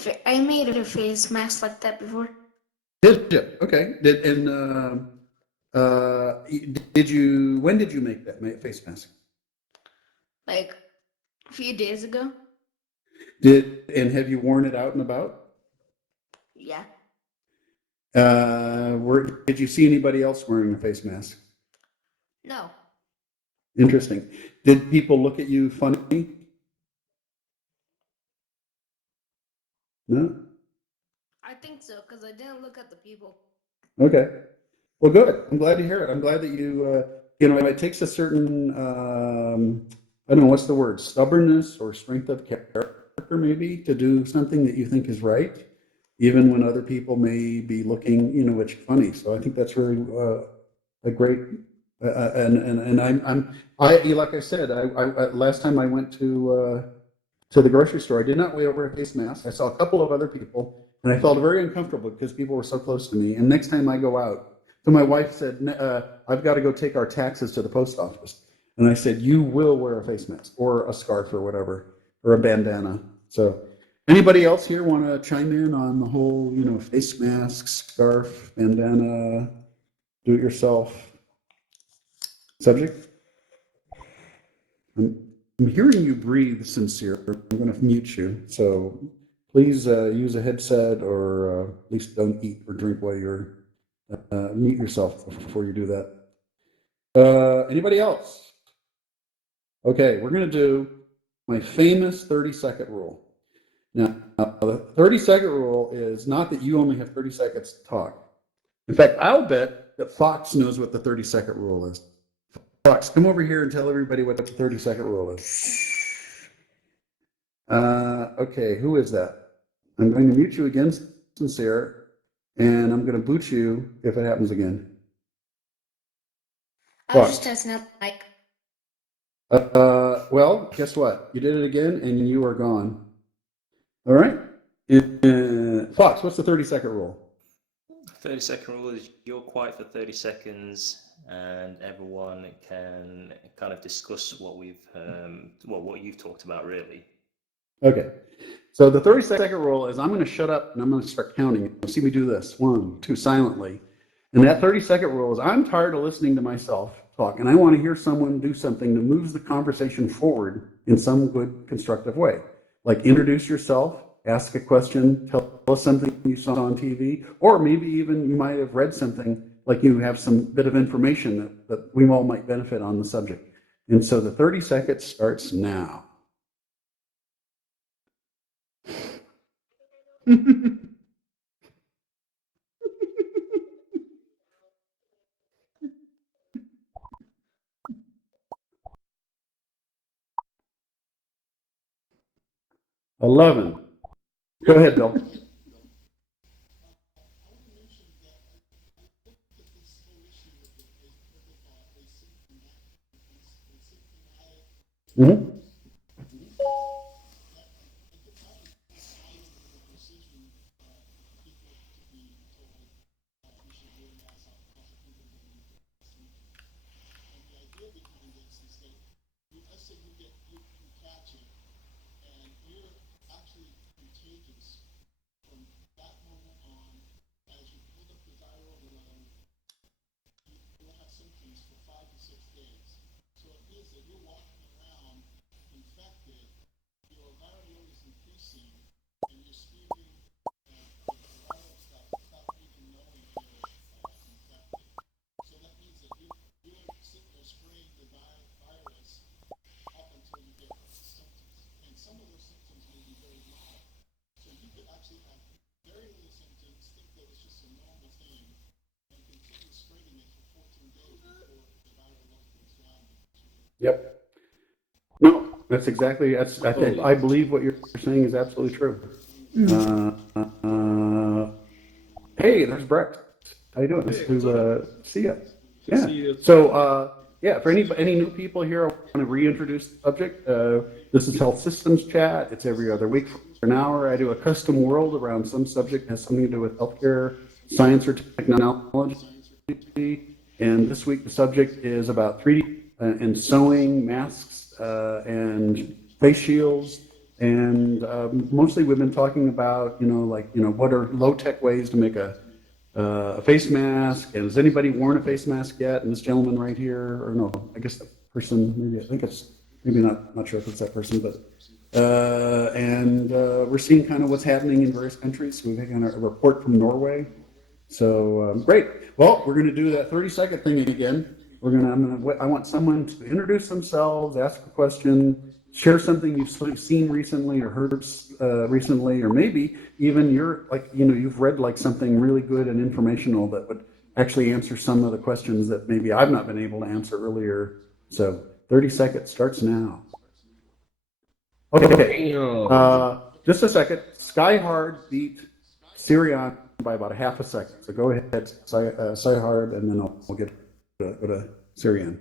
face mask like that before. Did you? Okay. when did you make that face mask? Like a few days ago. And have you worn it out and about? Yeah. Did you see anybody else wearing a face mask? No. Interesting. Did people look at you funny? No? I think so, because I didn't look at the people. Okay. Well, good. I'm glad to hear it. I'm glad that it takes a certain, I don't know, what's the word? Stubbornness or strength of character, maybe, to do something that you think is right, even when other people may be looking, at you funny. So I think that's really a great, and like I said, last time I went to the grocery store. I did not wear a face mask. I saw a couple of other people, and I felt very uncomfortable because people were so close to me. And next time I go out, so my wife said, I've got to go take our taxes to the post office. And I said, you will wear a face mask or a scarf or whatever, or a bandana. So anybody else here want to chime in on the whole, face mask, scarf, bandana, do it yourself subject? I'm hearing you breathe sincere. I'm going to mute you. So please use a headset or at least don't eat or drink while you're mute yourself before you do that. Anybody else? Okay, we're going to do my famous 30-second rule. Now, the 30-second rule is not that you only have 30 seconds to talk. In fact, I'll bet that Fox knows what the 30-second rule is. Fox, come over here and tell everybody what the 30-second rule is. Okay, who is that? I'm going to mute you again, Sincere, and I'm going to boot you if it happens again. I was Fox. just testing out the mic. Well, guess what? You did it again, and you are gone. All right? Fox, what's the 30-second rule? 30-second rule is you're quiet for 30 seconds and everyone can kind of discuss what you've talked about, really. Okay. So the 30-second rule is I'm going to shut up and I'm going to start counting. See me do this. 1, 2, silently. And that 30-second rule is I'm tired of listening to myself talk, and I want to hear someone do something that moves the conversation forward in some good, constructive way. Like introduce yourself, ask a question, tell us something you saw on TV, or maybe even you might have read something, like you have some bit of information that we all might benefit on the subject. And so the 30 seconds starts now. 11. Go ahead, Bill. Mm-hmm. Yep. No, I believe what you're saying is absolutely true. Hey, there's Brett. How you doing? Nice to see you. Yeah. So, yeah, for any new people here, I want to reintroduce the subject. This is Health Systems Chat. It's every other week for an hour. I do a custom world around some subject that has something to do with healthcare, science, or technology. And this week, the subject is about 3D and sewing, masks, and face shields. And mostly we've been talking about, what are low-tech ways to make a a face mask. And has anybody worn a face mask yet? And this gentleman right here, or no, I guess the person, maybe, I think it's, maybe not sure if it's that person, but, we're seeing kind of what's happening in various countries. We've had a report from Norway. So, great. Well, we're going to do that 30-second thing again. I want someone to introduce themselves, ask a question, share something you've seen recently or heard recently, or maybe even you've read like something really good and informational that would actually answer some of the questions that maybe I've not been able to answer earlier. So 30 seconds starts now. Okay. Just a second. Skyhard beat Syrian by about a half a second. So go ahead, Skyhard, and then I'll get go to Syrian.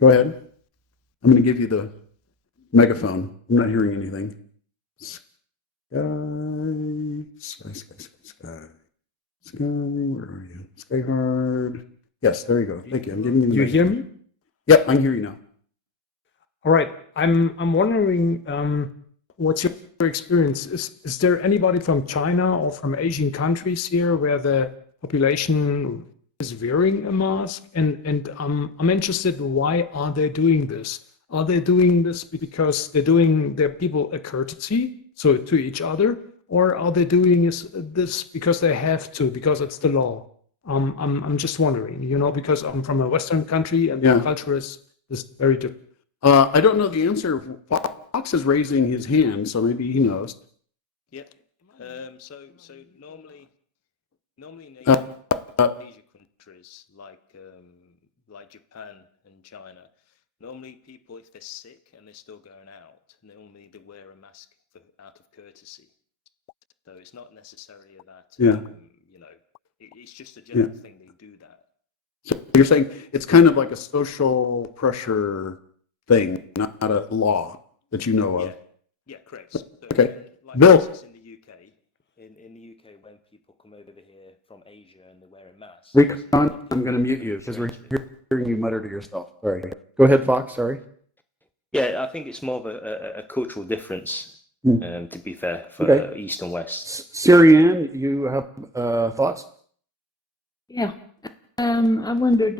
Go ahead. I'm going to give you the megaphone. I'm not hearing anything. Sky, where are you? Skyhard. Yes, there you go. Thank you. I'm giving you the You hear megaphone. me? Yep, I can hear you now. All right. I'm wondering, what's your experience? Is there anybody from China or from Asian countries here where the population is wearing a mask? And I'm interested, why are they doing this? Are they doing this because they're doing their people a courtesy, so to each other, or are they doing this because they have to, because it's the law? I'm just wondering, because I'm from a Western country and Yeah. the culture is very different. I don't know the answer. Fox is raising his hand, so maybe he knows. Yeah. So normally in Uh, Asia countries like Japan and China, normally people, if they're sick and they're still going out, normally they wear a mask out of courtesy. So it's not necessarily that Yeah. it's just a general thing they do that. So you're saying it's kind of like a social pressure thing, not a law that you know of. Yeah, correct. So Okay. again, like Bill. for instance in the UK, in the UK, when people come over here from Asia and they're wearing masks, Recon, I'm going to mute you because we're hearing you mutter to yourself. Sorry. Go ahead, Fox. Sorry. Yeah, I think it's more of a cultural difference, to be fair, for East and West. Syrian, you have thoughts? Yeah. I wondered,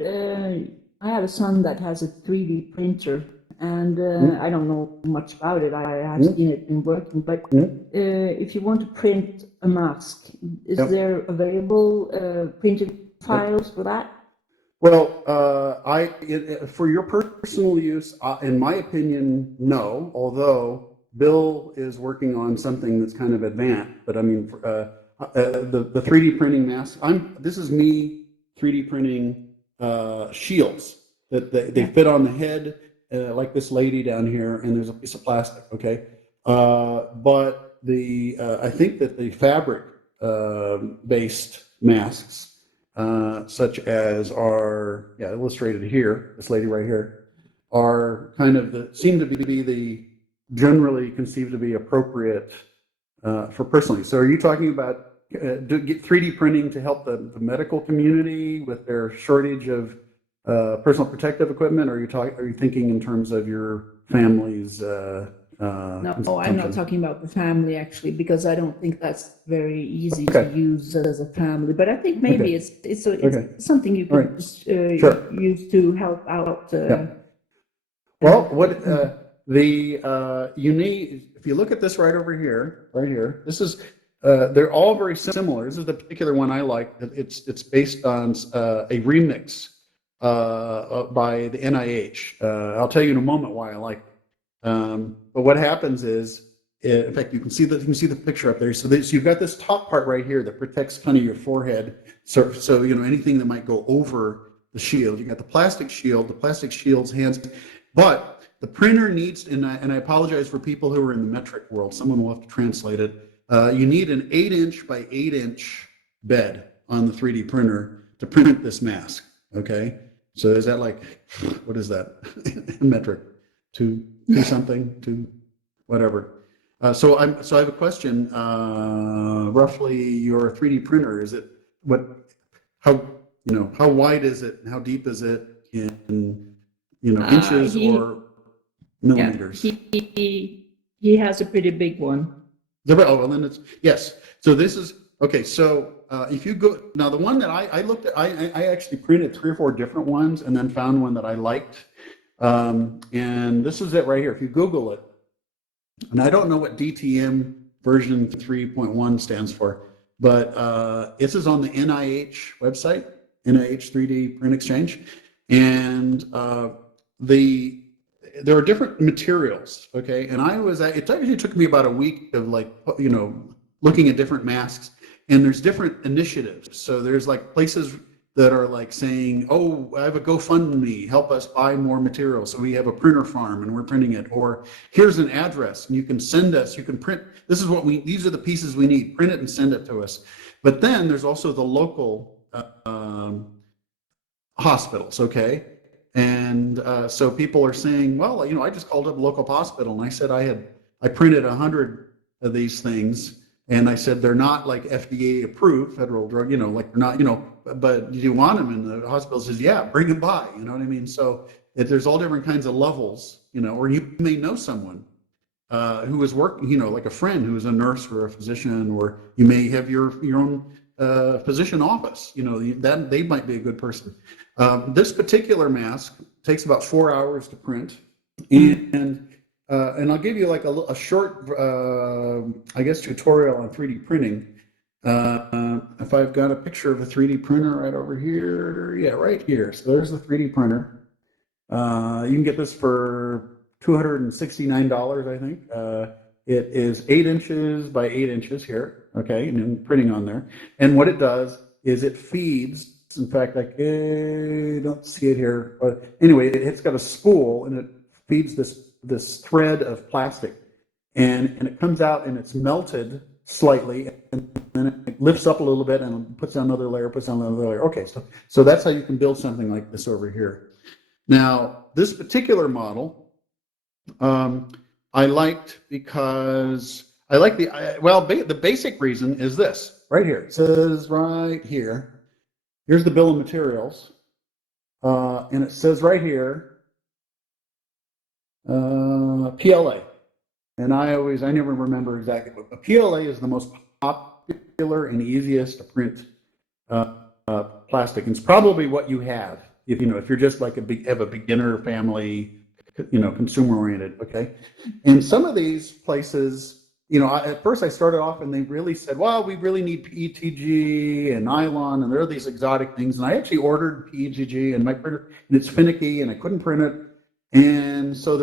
I have a son that has a 3D printer, and I don't know much about it. I have seen it in working, but if you want to print a mask, is there available printed files for that? Well, for your personal use, in my opinion, no. Although Bill is working on something that's kind of advanced, but I mean, the 3D printing mask. This is me 3D printing shields that they fit on the head, like this lady down here, and there's a piece of plastic. Okay, but I think that the fabric based masks. Such as are illustrated here, this lady right here, are kind of seem to be the generally conceived to be appropriate for personally. So, are you talking about get 3D printing to help the medical community with their shortage of personal protective equipment? Or are you thinking in terms of your family's? No, I'm not talking about the family actually, because I don't think that's very easy to use as a family. But I think maybe it's something you could use to help out. Well, you need, if you look at this right here, this is they're all very similar. This is the particular one I like. It's based on a remix by the NIH. I'll tell you in a moment why I like it. But what happens is, in fact, you can see the picture up there. So you've got this top part right here that protects kind of your forehead. So anything that might go over the shield. You got the plastic shield. The plastic shield's hands, but the printer needs. And I apologize for people who are in the metric world. Someone will have to translate it. You need an 8-inch by 8-inch bed on the 3D printer to print this mask. Okay. So is that like, what is that metric? To something, to whatever. So I have a question. Roughly, your 3D printer, is it how wide is it? How deep is it in inches or millimeters? He has a pretty big one. Oh, well then yes. So this is okay. So if you go now, the one that I looked at, I actually printed 3 or 4 different ones and then found one that I liked. And this is it right here. If you Google it, and I don't know what DTM version 3.1 stands for, but this is on the NIH website, NIH 3D Print Exchange, and there are different materials, okay? And it actually took me about a week of like, looking at different masks, and there's different initiatives. So there's like places that are like saying, oh, I have a GoFundMe, help us buy more material. So we have a printer farm and we're printing it. Or here's an address and you can send us, you can print, these are the pieces we need, print it and send it to us. But then there's also the local hospitals, okay? And so people are saying, well, I just called up a local hospital and I said I printed 100 of these things. And I said, they're not like FDA approved, federal drug, like they're not, but do you want them? And the hospital says, yeah, bring them by. You know what I mean? So there's all different kinds of levels, or you may know someone who is working, like a friend who is a nurse or a physician, or you may have your own physician office, that they might be a good person. This particular mask takes about 4 hours to print. And I'll give you like a short, I guess, tutorial on 3D printing. If I've got a picture of a 3D printer right over here, yeah, right here. So there's the 3D printer. You can get this for $269, I think. It is 8 inches by 8 inches here, okay, and then printing on there. And what it does is it feeds. In fact, I don't see it here, but anyway, it's got a spool and it feeds this thread of plastic, and it comes out and it's melted slightly, and then it lifts up a little bit and puts down another layer, puts down another layer. Okay, so that's how you can build something like this over here. Now, this particular model, I liked because I like the basic reason is this right here. It says right here. Here's the bill of materials, and it says right here. PLA, and I never remember exactly what, but PLA is the most popular and easiest to print plastic, and it's probably what you have if you're just like have a beginner family, consumer oriented, okay? And some of these places, at first I started off and they really said, well, we really need PETG and nylon, and there are these exotic things, and I actually ordered PETG and my printer, and it's finicky, and I couldn't print it. And so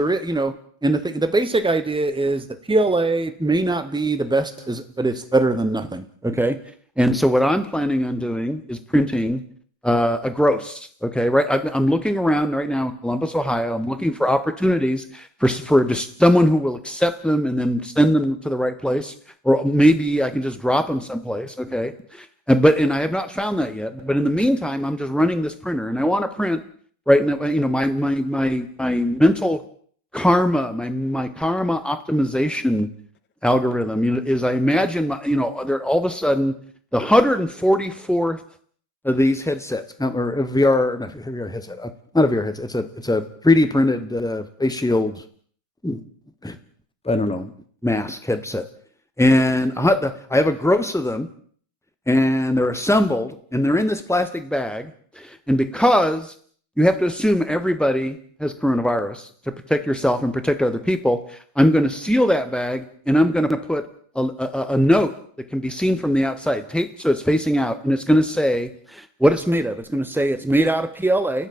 and the basic idea is that PLA may not be the best, but it's better than nothing, okay? And so what I'm planning on doing is printing a gross, okay? Right, I'm looking around right now in Columbus, Ohio. I'm looking for opportunities for just someone who will accept them and then send them to the right place, or maybe I can just drop them someplace, okay? And I have not found that yet. But in the meantime, I'm just running this printer, and I want to print. Right now, my mental karma, my karma optimization algorithm, is I imagine, there all of a sudden the 144th of these headsets, or a VR, not a VR headset, not a VR headset. It's a 3D printed face shield, I don't know, mask headset, and I have a gross of them, and they're assembled, and they're in this plastic bag, and because you have to assume everybody has coronavirus to protect yourself and protect other people, I'm going to seal that bag, and I'm going to put a note that can be seen from the outside, taped so it's facing out, and it's going to say what it's made of. It's going to say it's made out of PLA,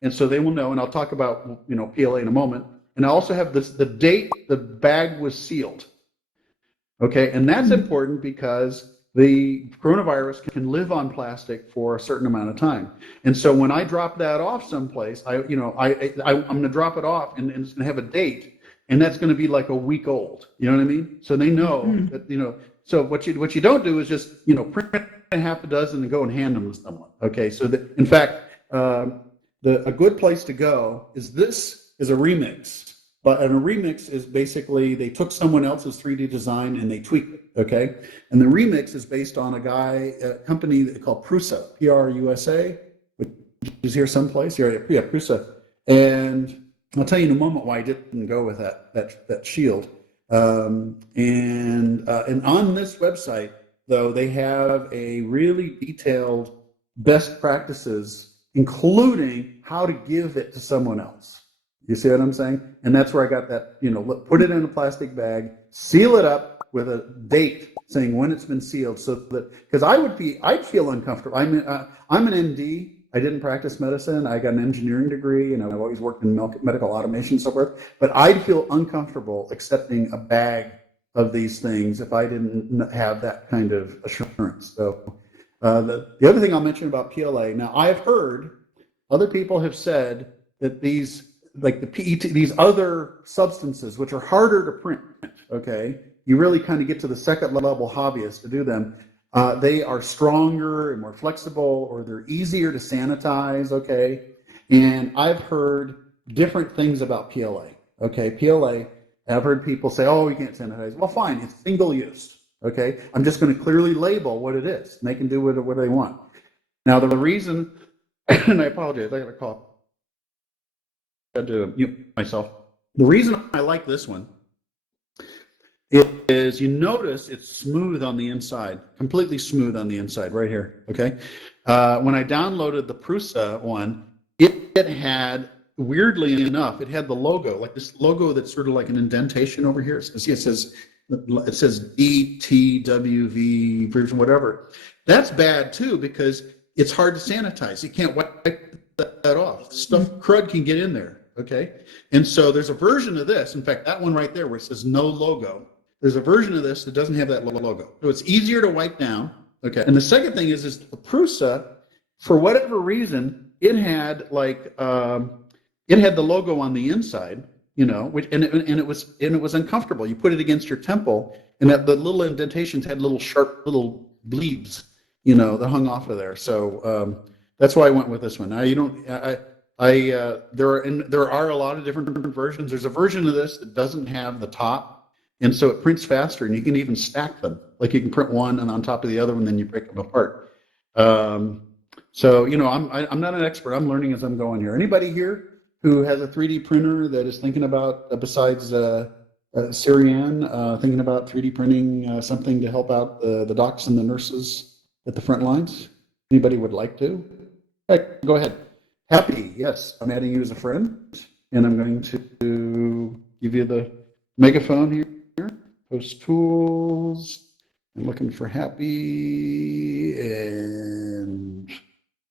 and so they will know, and I'll talk about PLA in a moment. And I also have the date the bag was sealed. Okay, and that's important because the coronavirus can live on plastic for a certain amount of time. And so when I drop that off someplace, I'm going to drop it off, and it's going to have a date, and that's going to be like a week old. You know what I mean? So they know that, so what you don't do is just, print a half a dozen and go and hand them to someone. Okay, so in fact, a good place to go is a remix. But a remix is basically they took someone else's 3D design and they tweaked it, okay? And the remix is based on a company called Prusa, Prusa, which is here someplace. Yeah, Prusa. And I'll tell you in a moment why I didn't go with that shield. And on this website, though, they have a really detailed best practices, including how to give it to someone else. You see what I'm saying? And that's where I got that, put it in a plastic bag, seal it up with a date saying when it's been sealed, so that, because I'd feel uncomfortable. I'm an MD. I didn't practice medicine. I got an engineering degree, and I've always worked in medical automation and so forth. But I'd feel uncomfortable accepting a bag of these things if I didn't have that kind of assurance. So the other thing I'll mention about PLA, now I've heard other people have said that these, like the PET, these other substances, which are harder to print, okay, you really kind of get to the second level hobbyists to do them. They are stronger and more flexible, or they're easier to sanitize, okay? And I've heard different things about PLA, okay? PLA, I've heard people say, oh, you can't sanitize. Well, fine, it's single use, okay? I'm just going to clearly label what it is, and they can do whatever they want. Now, the reason, and I apologize, I got a cough. I had to mute myself. The reason I like this one is, you notice it's smooth on the inside, completely smooth on the inside right here, okay? When I downloaded the Prusa one, it had, weirdly enough, it had the logo, like this logo that's sort of like an indentation over here. See, it says DTWV version, whatever. That's bad too, because it's hard to sanitize. You can't wipe that off. Stuff, crud can get in there, okay? And so there's a version of this, in fact, that one right there where it says no logo, there's a version of this that doesn't have that logo. So it's easier to wipe down, okay? And the second thing is the Prusa, for whatever reason, it had like, it had the logo on the inside, which, and it was uncomfortable. You put it against your temple, and that the little indentations had little sharp little bleeds, that hung off of there. So that's why I went with this one. Now there are a lot of different versions. There's a version of this that doesn't have the top, and so it prints faster, and you can even stack them. Like you can print one and on top of the other one, then you break them apart. So I'm not an expert. I'm learning as I'm going here. Anybody here who has a 3D printer that is thinking about, besides Syrian, thinking about 3D printing something to help out the docs and the nurses at the front lines? Anybody would like to? Hey, go ahead. Happy, yes. I'm adding you as a friend, and I'm going to give you the megaphone here. Post tools. I'm looking for Happy and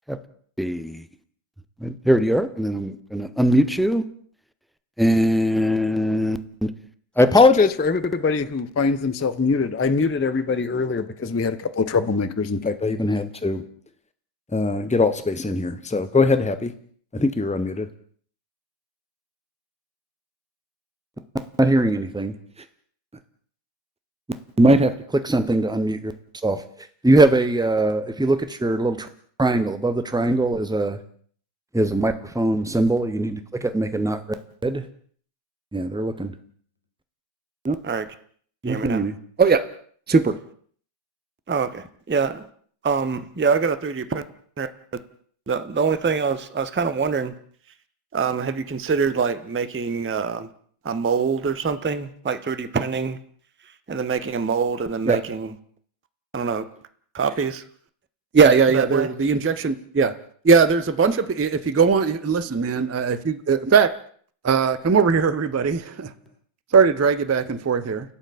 Happy. There you are. And then I'm going to unmute you. And I apologize for everybody who finds themselves muted. I muted everybody earlier because we had a couple of troublemakers. In fact, I even had to get alt space in here. So go ahead, Happy. I think you were unmuted. Not hearing anything. You might have to click something to unmute yourself. You have if you look at your little triangle, above the triangle is a microphone symbol. You need to click it and make it not red. Yeah, they're looking. All right. Can you hear me now? Oh yeah, super. Oh, okay. Yeah. Yeah, I got a 3D printer. The only thing I was kind of wondering, have you considered like making a mold or something, like 3D printing, and then making a mold and then making, I don't know, copies? Yeah. The injection. Yeah. There's a bunch of. If you go on, listen, man. In fact, come over here, everybody. Sorry to drag you back and forth here.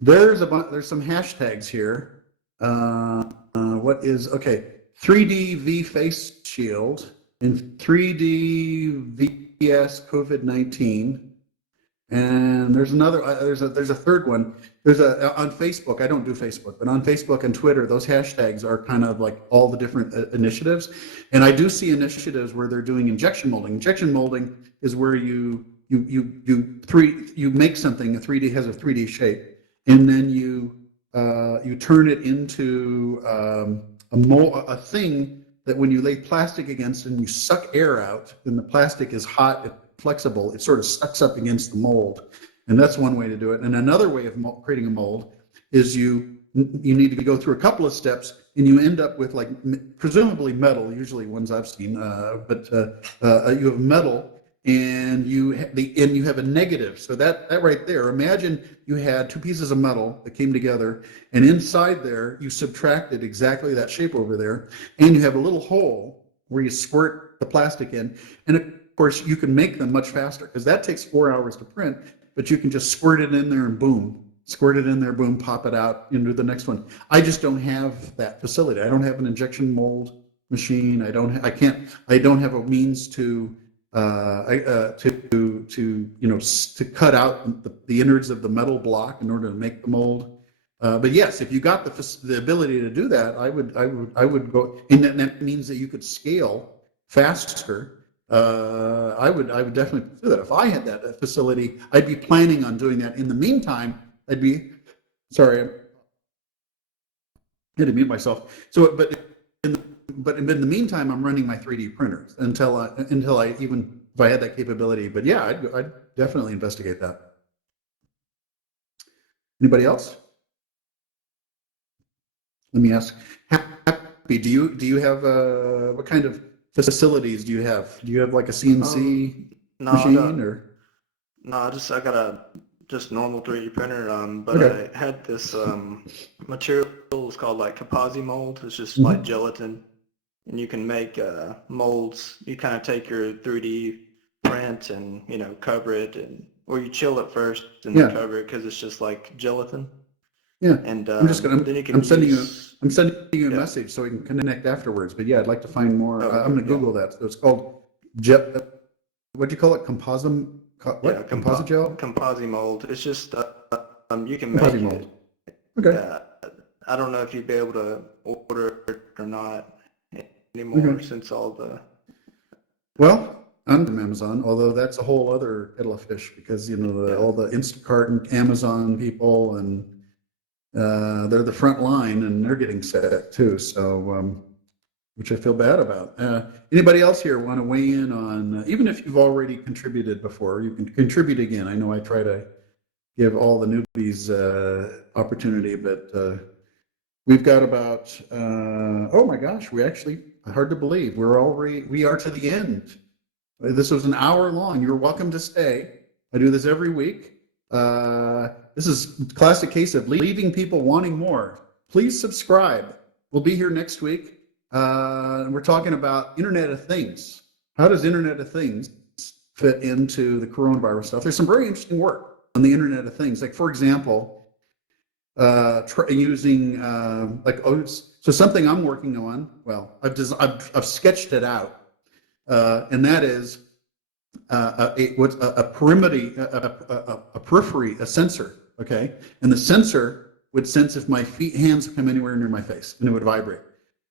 There's some hashtags here. What is, okay, 3D V face shield and 3D VS COVID-19. And there's another, there's a third one. There's on Facebook, I don't do Facebook, but on Facebook and Twitter, those hashtags are kind of like all the different initiatives. And I do see initiatives where they're doing injection molding. Injection molding is where you make something, a 3D has a 3D shape, and then you turn it into a thing that when you lay plastic against it and you suck air out, and the plastic is hot and flexible, it sort of sucks up against the mold. And that's one way to do it. And another way of creating a mold is you need to go through a couple of steps, and you end up with presumably metal, usually ones I've seen, but you have metal, and you have a negative. So that right there, imagine you had two pieces of metal that came together, and inside there you subtracted exactly that shape over there, and you have a little hole where you squirt the plastic in. And of course, you can make them much faster because that takes 4 hours to print, but you can just squirt it in there and boom, squirt it in there, boom, pop it out into the next one. I just don't have that facility. I don't have an injection mold machine. I don't have a means to to cut out the innards of the metal block in order to make the mold. But yes, if you got the ability to do that, I would go, and that means that you could scale faster. I would definitely do that. If I had that facility, I'd be planning on doing that. In the meantime, sorry, I had to mute myself. So, but in the meantime, I'm running my 3D printers until I even, if I had that capability. But yeah, I'd definitely investigate that. Anybody else? Let me ask. Happy, do you have what kind of facilities do you have? Do you have like a CNC No, machine or? No, I got a just normal 3D printer. But Okay. I had this material. It's called like Kaposi mold. It's just Mhm. like gelatin, and you can make molds. You kind of take your 3D print and cover it, or you chill it first and then Yeah. cover it because it's just like gelatin. Yeah. And then you can I'm sending use. you a Yeah. message so we can connect afterwards. But yeah, I'd like to find more. Oh, I'm okay. going to Google that. So it's called what do you call it? Yeah, Composite gel? Kaposi mold. It's just you can Composite make mold. it. Okay. Yeah, I don't know if you'd be able to order it or not anymore Okay. since all the. Well, I'm from Amazon, although that's a whole other kettle of fish because Yeah. all the Instacart and Amazon people, and they're the front line and they're getting sick too. So, which I feel bad about. Anybody else here want to weigh in on? Even if you've already contributed before, you can contribute again. I know I try to give all the newbies opportunity, but we've got about. Oh my gosh, we actually hard to believe we are to the end. This was an hour long. You're welcome to stay. I do this every week. This is a classic case of leaving people wanting more. Please subscribe. We'll be here next week. And we're talking about Internet of Things. How does Internet of Things fit into the coronavirus stuff? There's some very interesting work on the Internet of Things. Like, for example, using so something I'm working on. Well, I've sketched it out, and that is a periphery, a sensor. Okay, and the sensor would sense if my hands come anywhere near my face, and it would vibrate.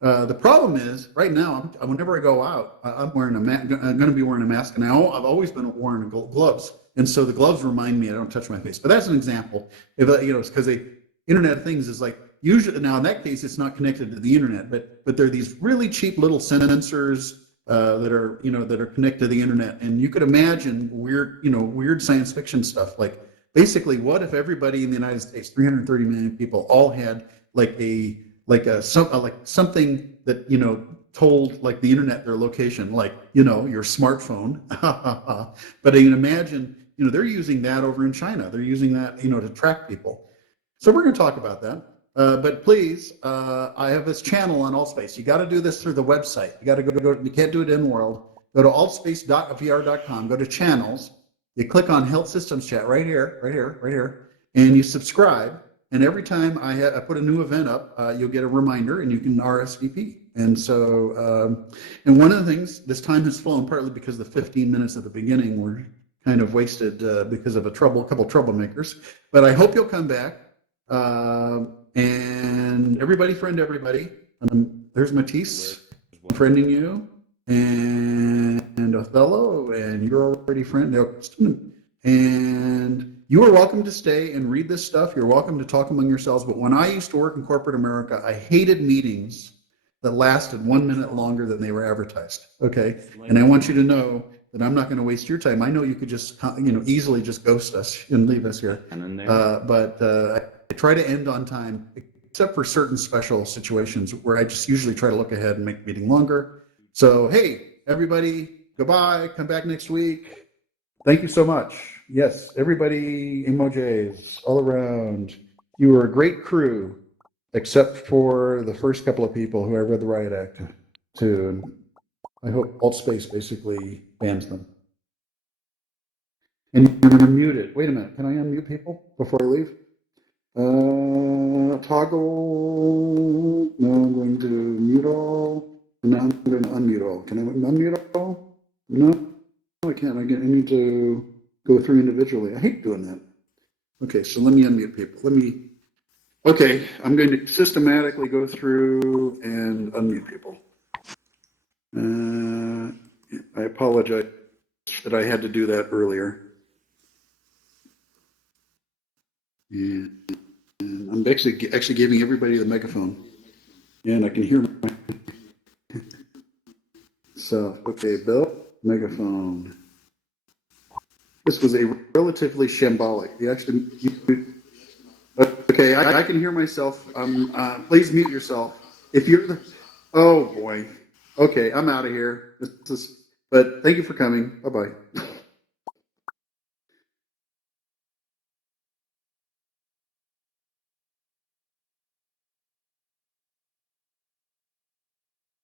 The problem is, right now, whenever I go out, I'm wearing I'm going to be wearing a mask, and I've always been wearing gloves, and so the gloves remind me I don't touch my face. But that's an example. If it's because the Internet of Things is like usually now in that case it's not connected to the internet, but there are these really cheap little sensors that are connected to the internet, and you could imagine weird science fiction stuff. Like basically, what if everybody in the United States, 330 million people, all had like something that told like the internet their location, like your smartphone. But you can imagine they're using that over in China. They're using that to track people. So we're going to talk about that. But please, I have this channel on Allspace. You got to do this through the website. You got to go. You can't do it in world. Go to allspace.vr.com. Go to channels. You click on Health Systems Chat right here, and you subscribe. And every time I put a new event up, you'll get a reminder, and you can RSVP. And so, and one of the things, this time has flown partly because the 15 minutes at the beginning were kind of wasted because of a couple troublemakers. But I hope you'll come back. And everybody friend everybody. There's Matisse friending you, and Othello, and you're already friend. And you are welcome to stay and read this stuff. You're welcome to talk among yourselves. But when I used to work in corporate America, I hated meetings that lasted 1 minute longer than they were advertised. Okay, and I want you to know that I'm not going to waste your time. I know you could just easily just ghost us and leave us here, but I try to end on time, except for certain special situations where I just usually try to look ahead and make the meeting longer. So hey, everybody, goodbye. Come back next week. Thank you so much. Yes, everybody, emojis all around. You were a great crew, except for the first couple of people who I read the riot act to. And I hope Altspace basically bans them. And you're muted. Wait a minute. Can I unmute people before I leave? Toggle. No, I'm going to mute all. And now I'm going to unmute all. Can I unmute all? No, I can't. I need to go through individually. I hate doing that. Okay, so let me unmute people. Okay, I'm going to systematically go through and unmute people. I apologize that I had to do that earlier. And I'm actually giving everybody the megaphone. And I can hear my. So, okay, Bill, megaphone. This was a relatively shambolic. Okay, I can hear myself. Please mute yourself. If you're the, oh boy. Okay, I'm out of here. But thank you for coming. Bye bye.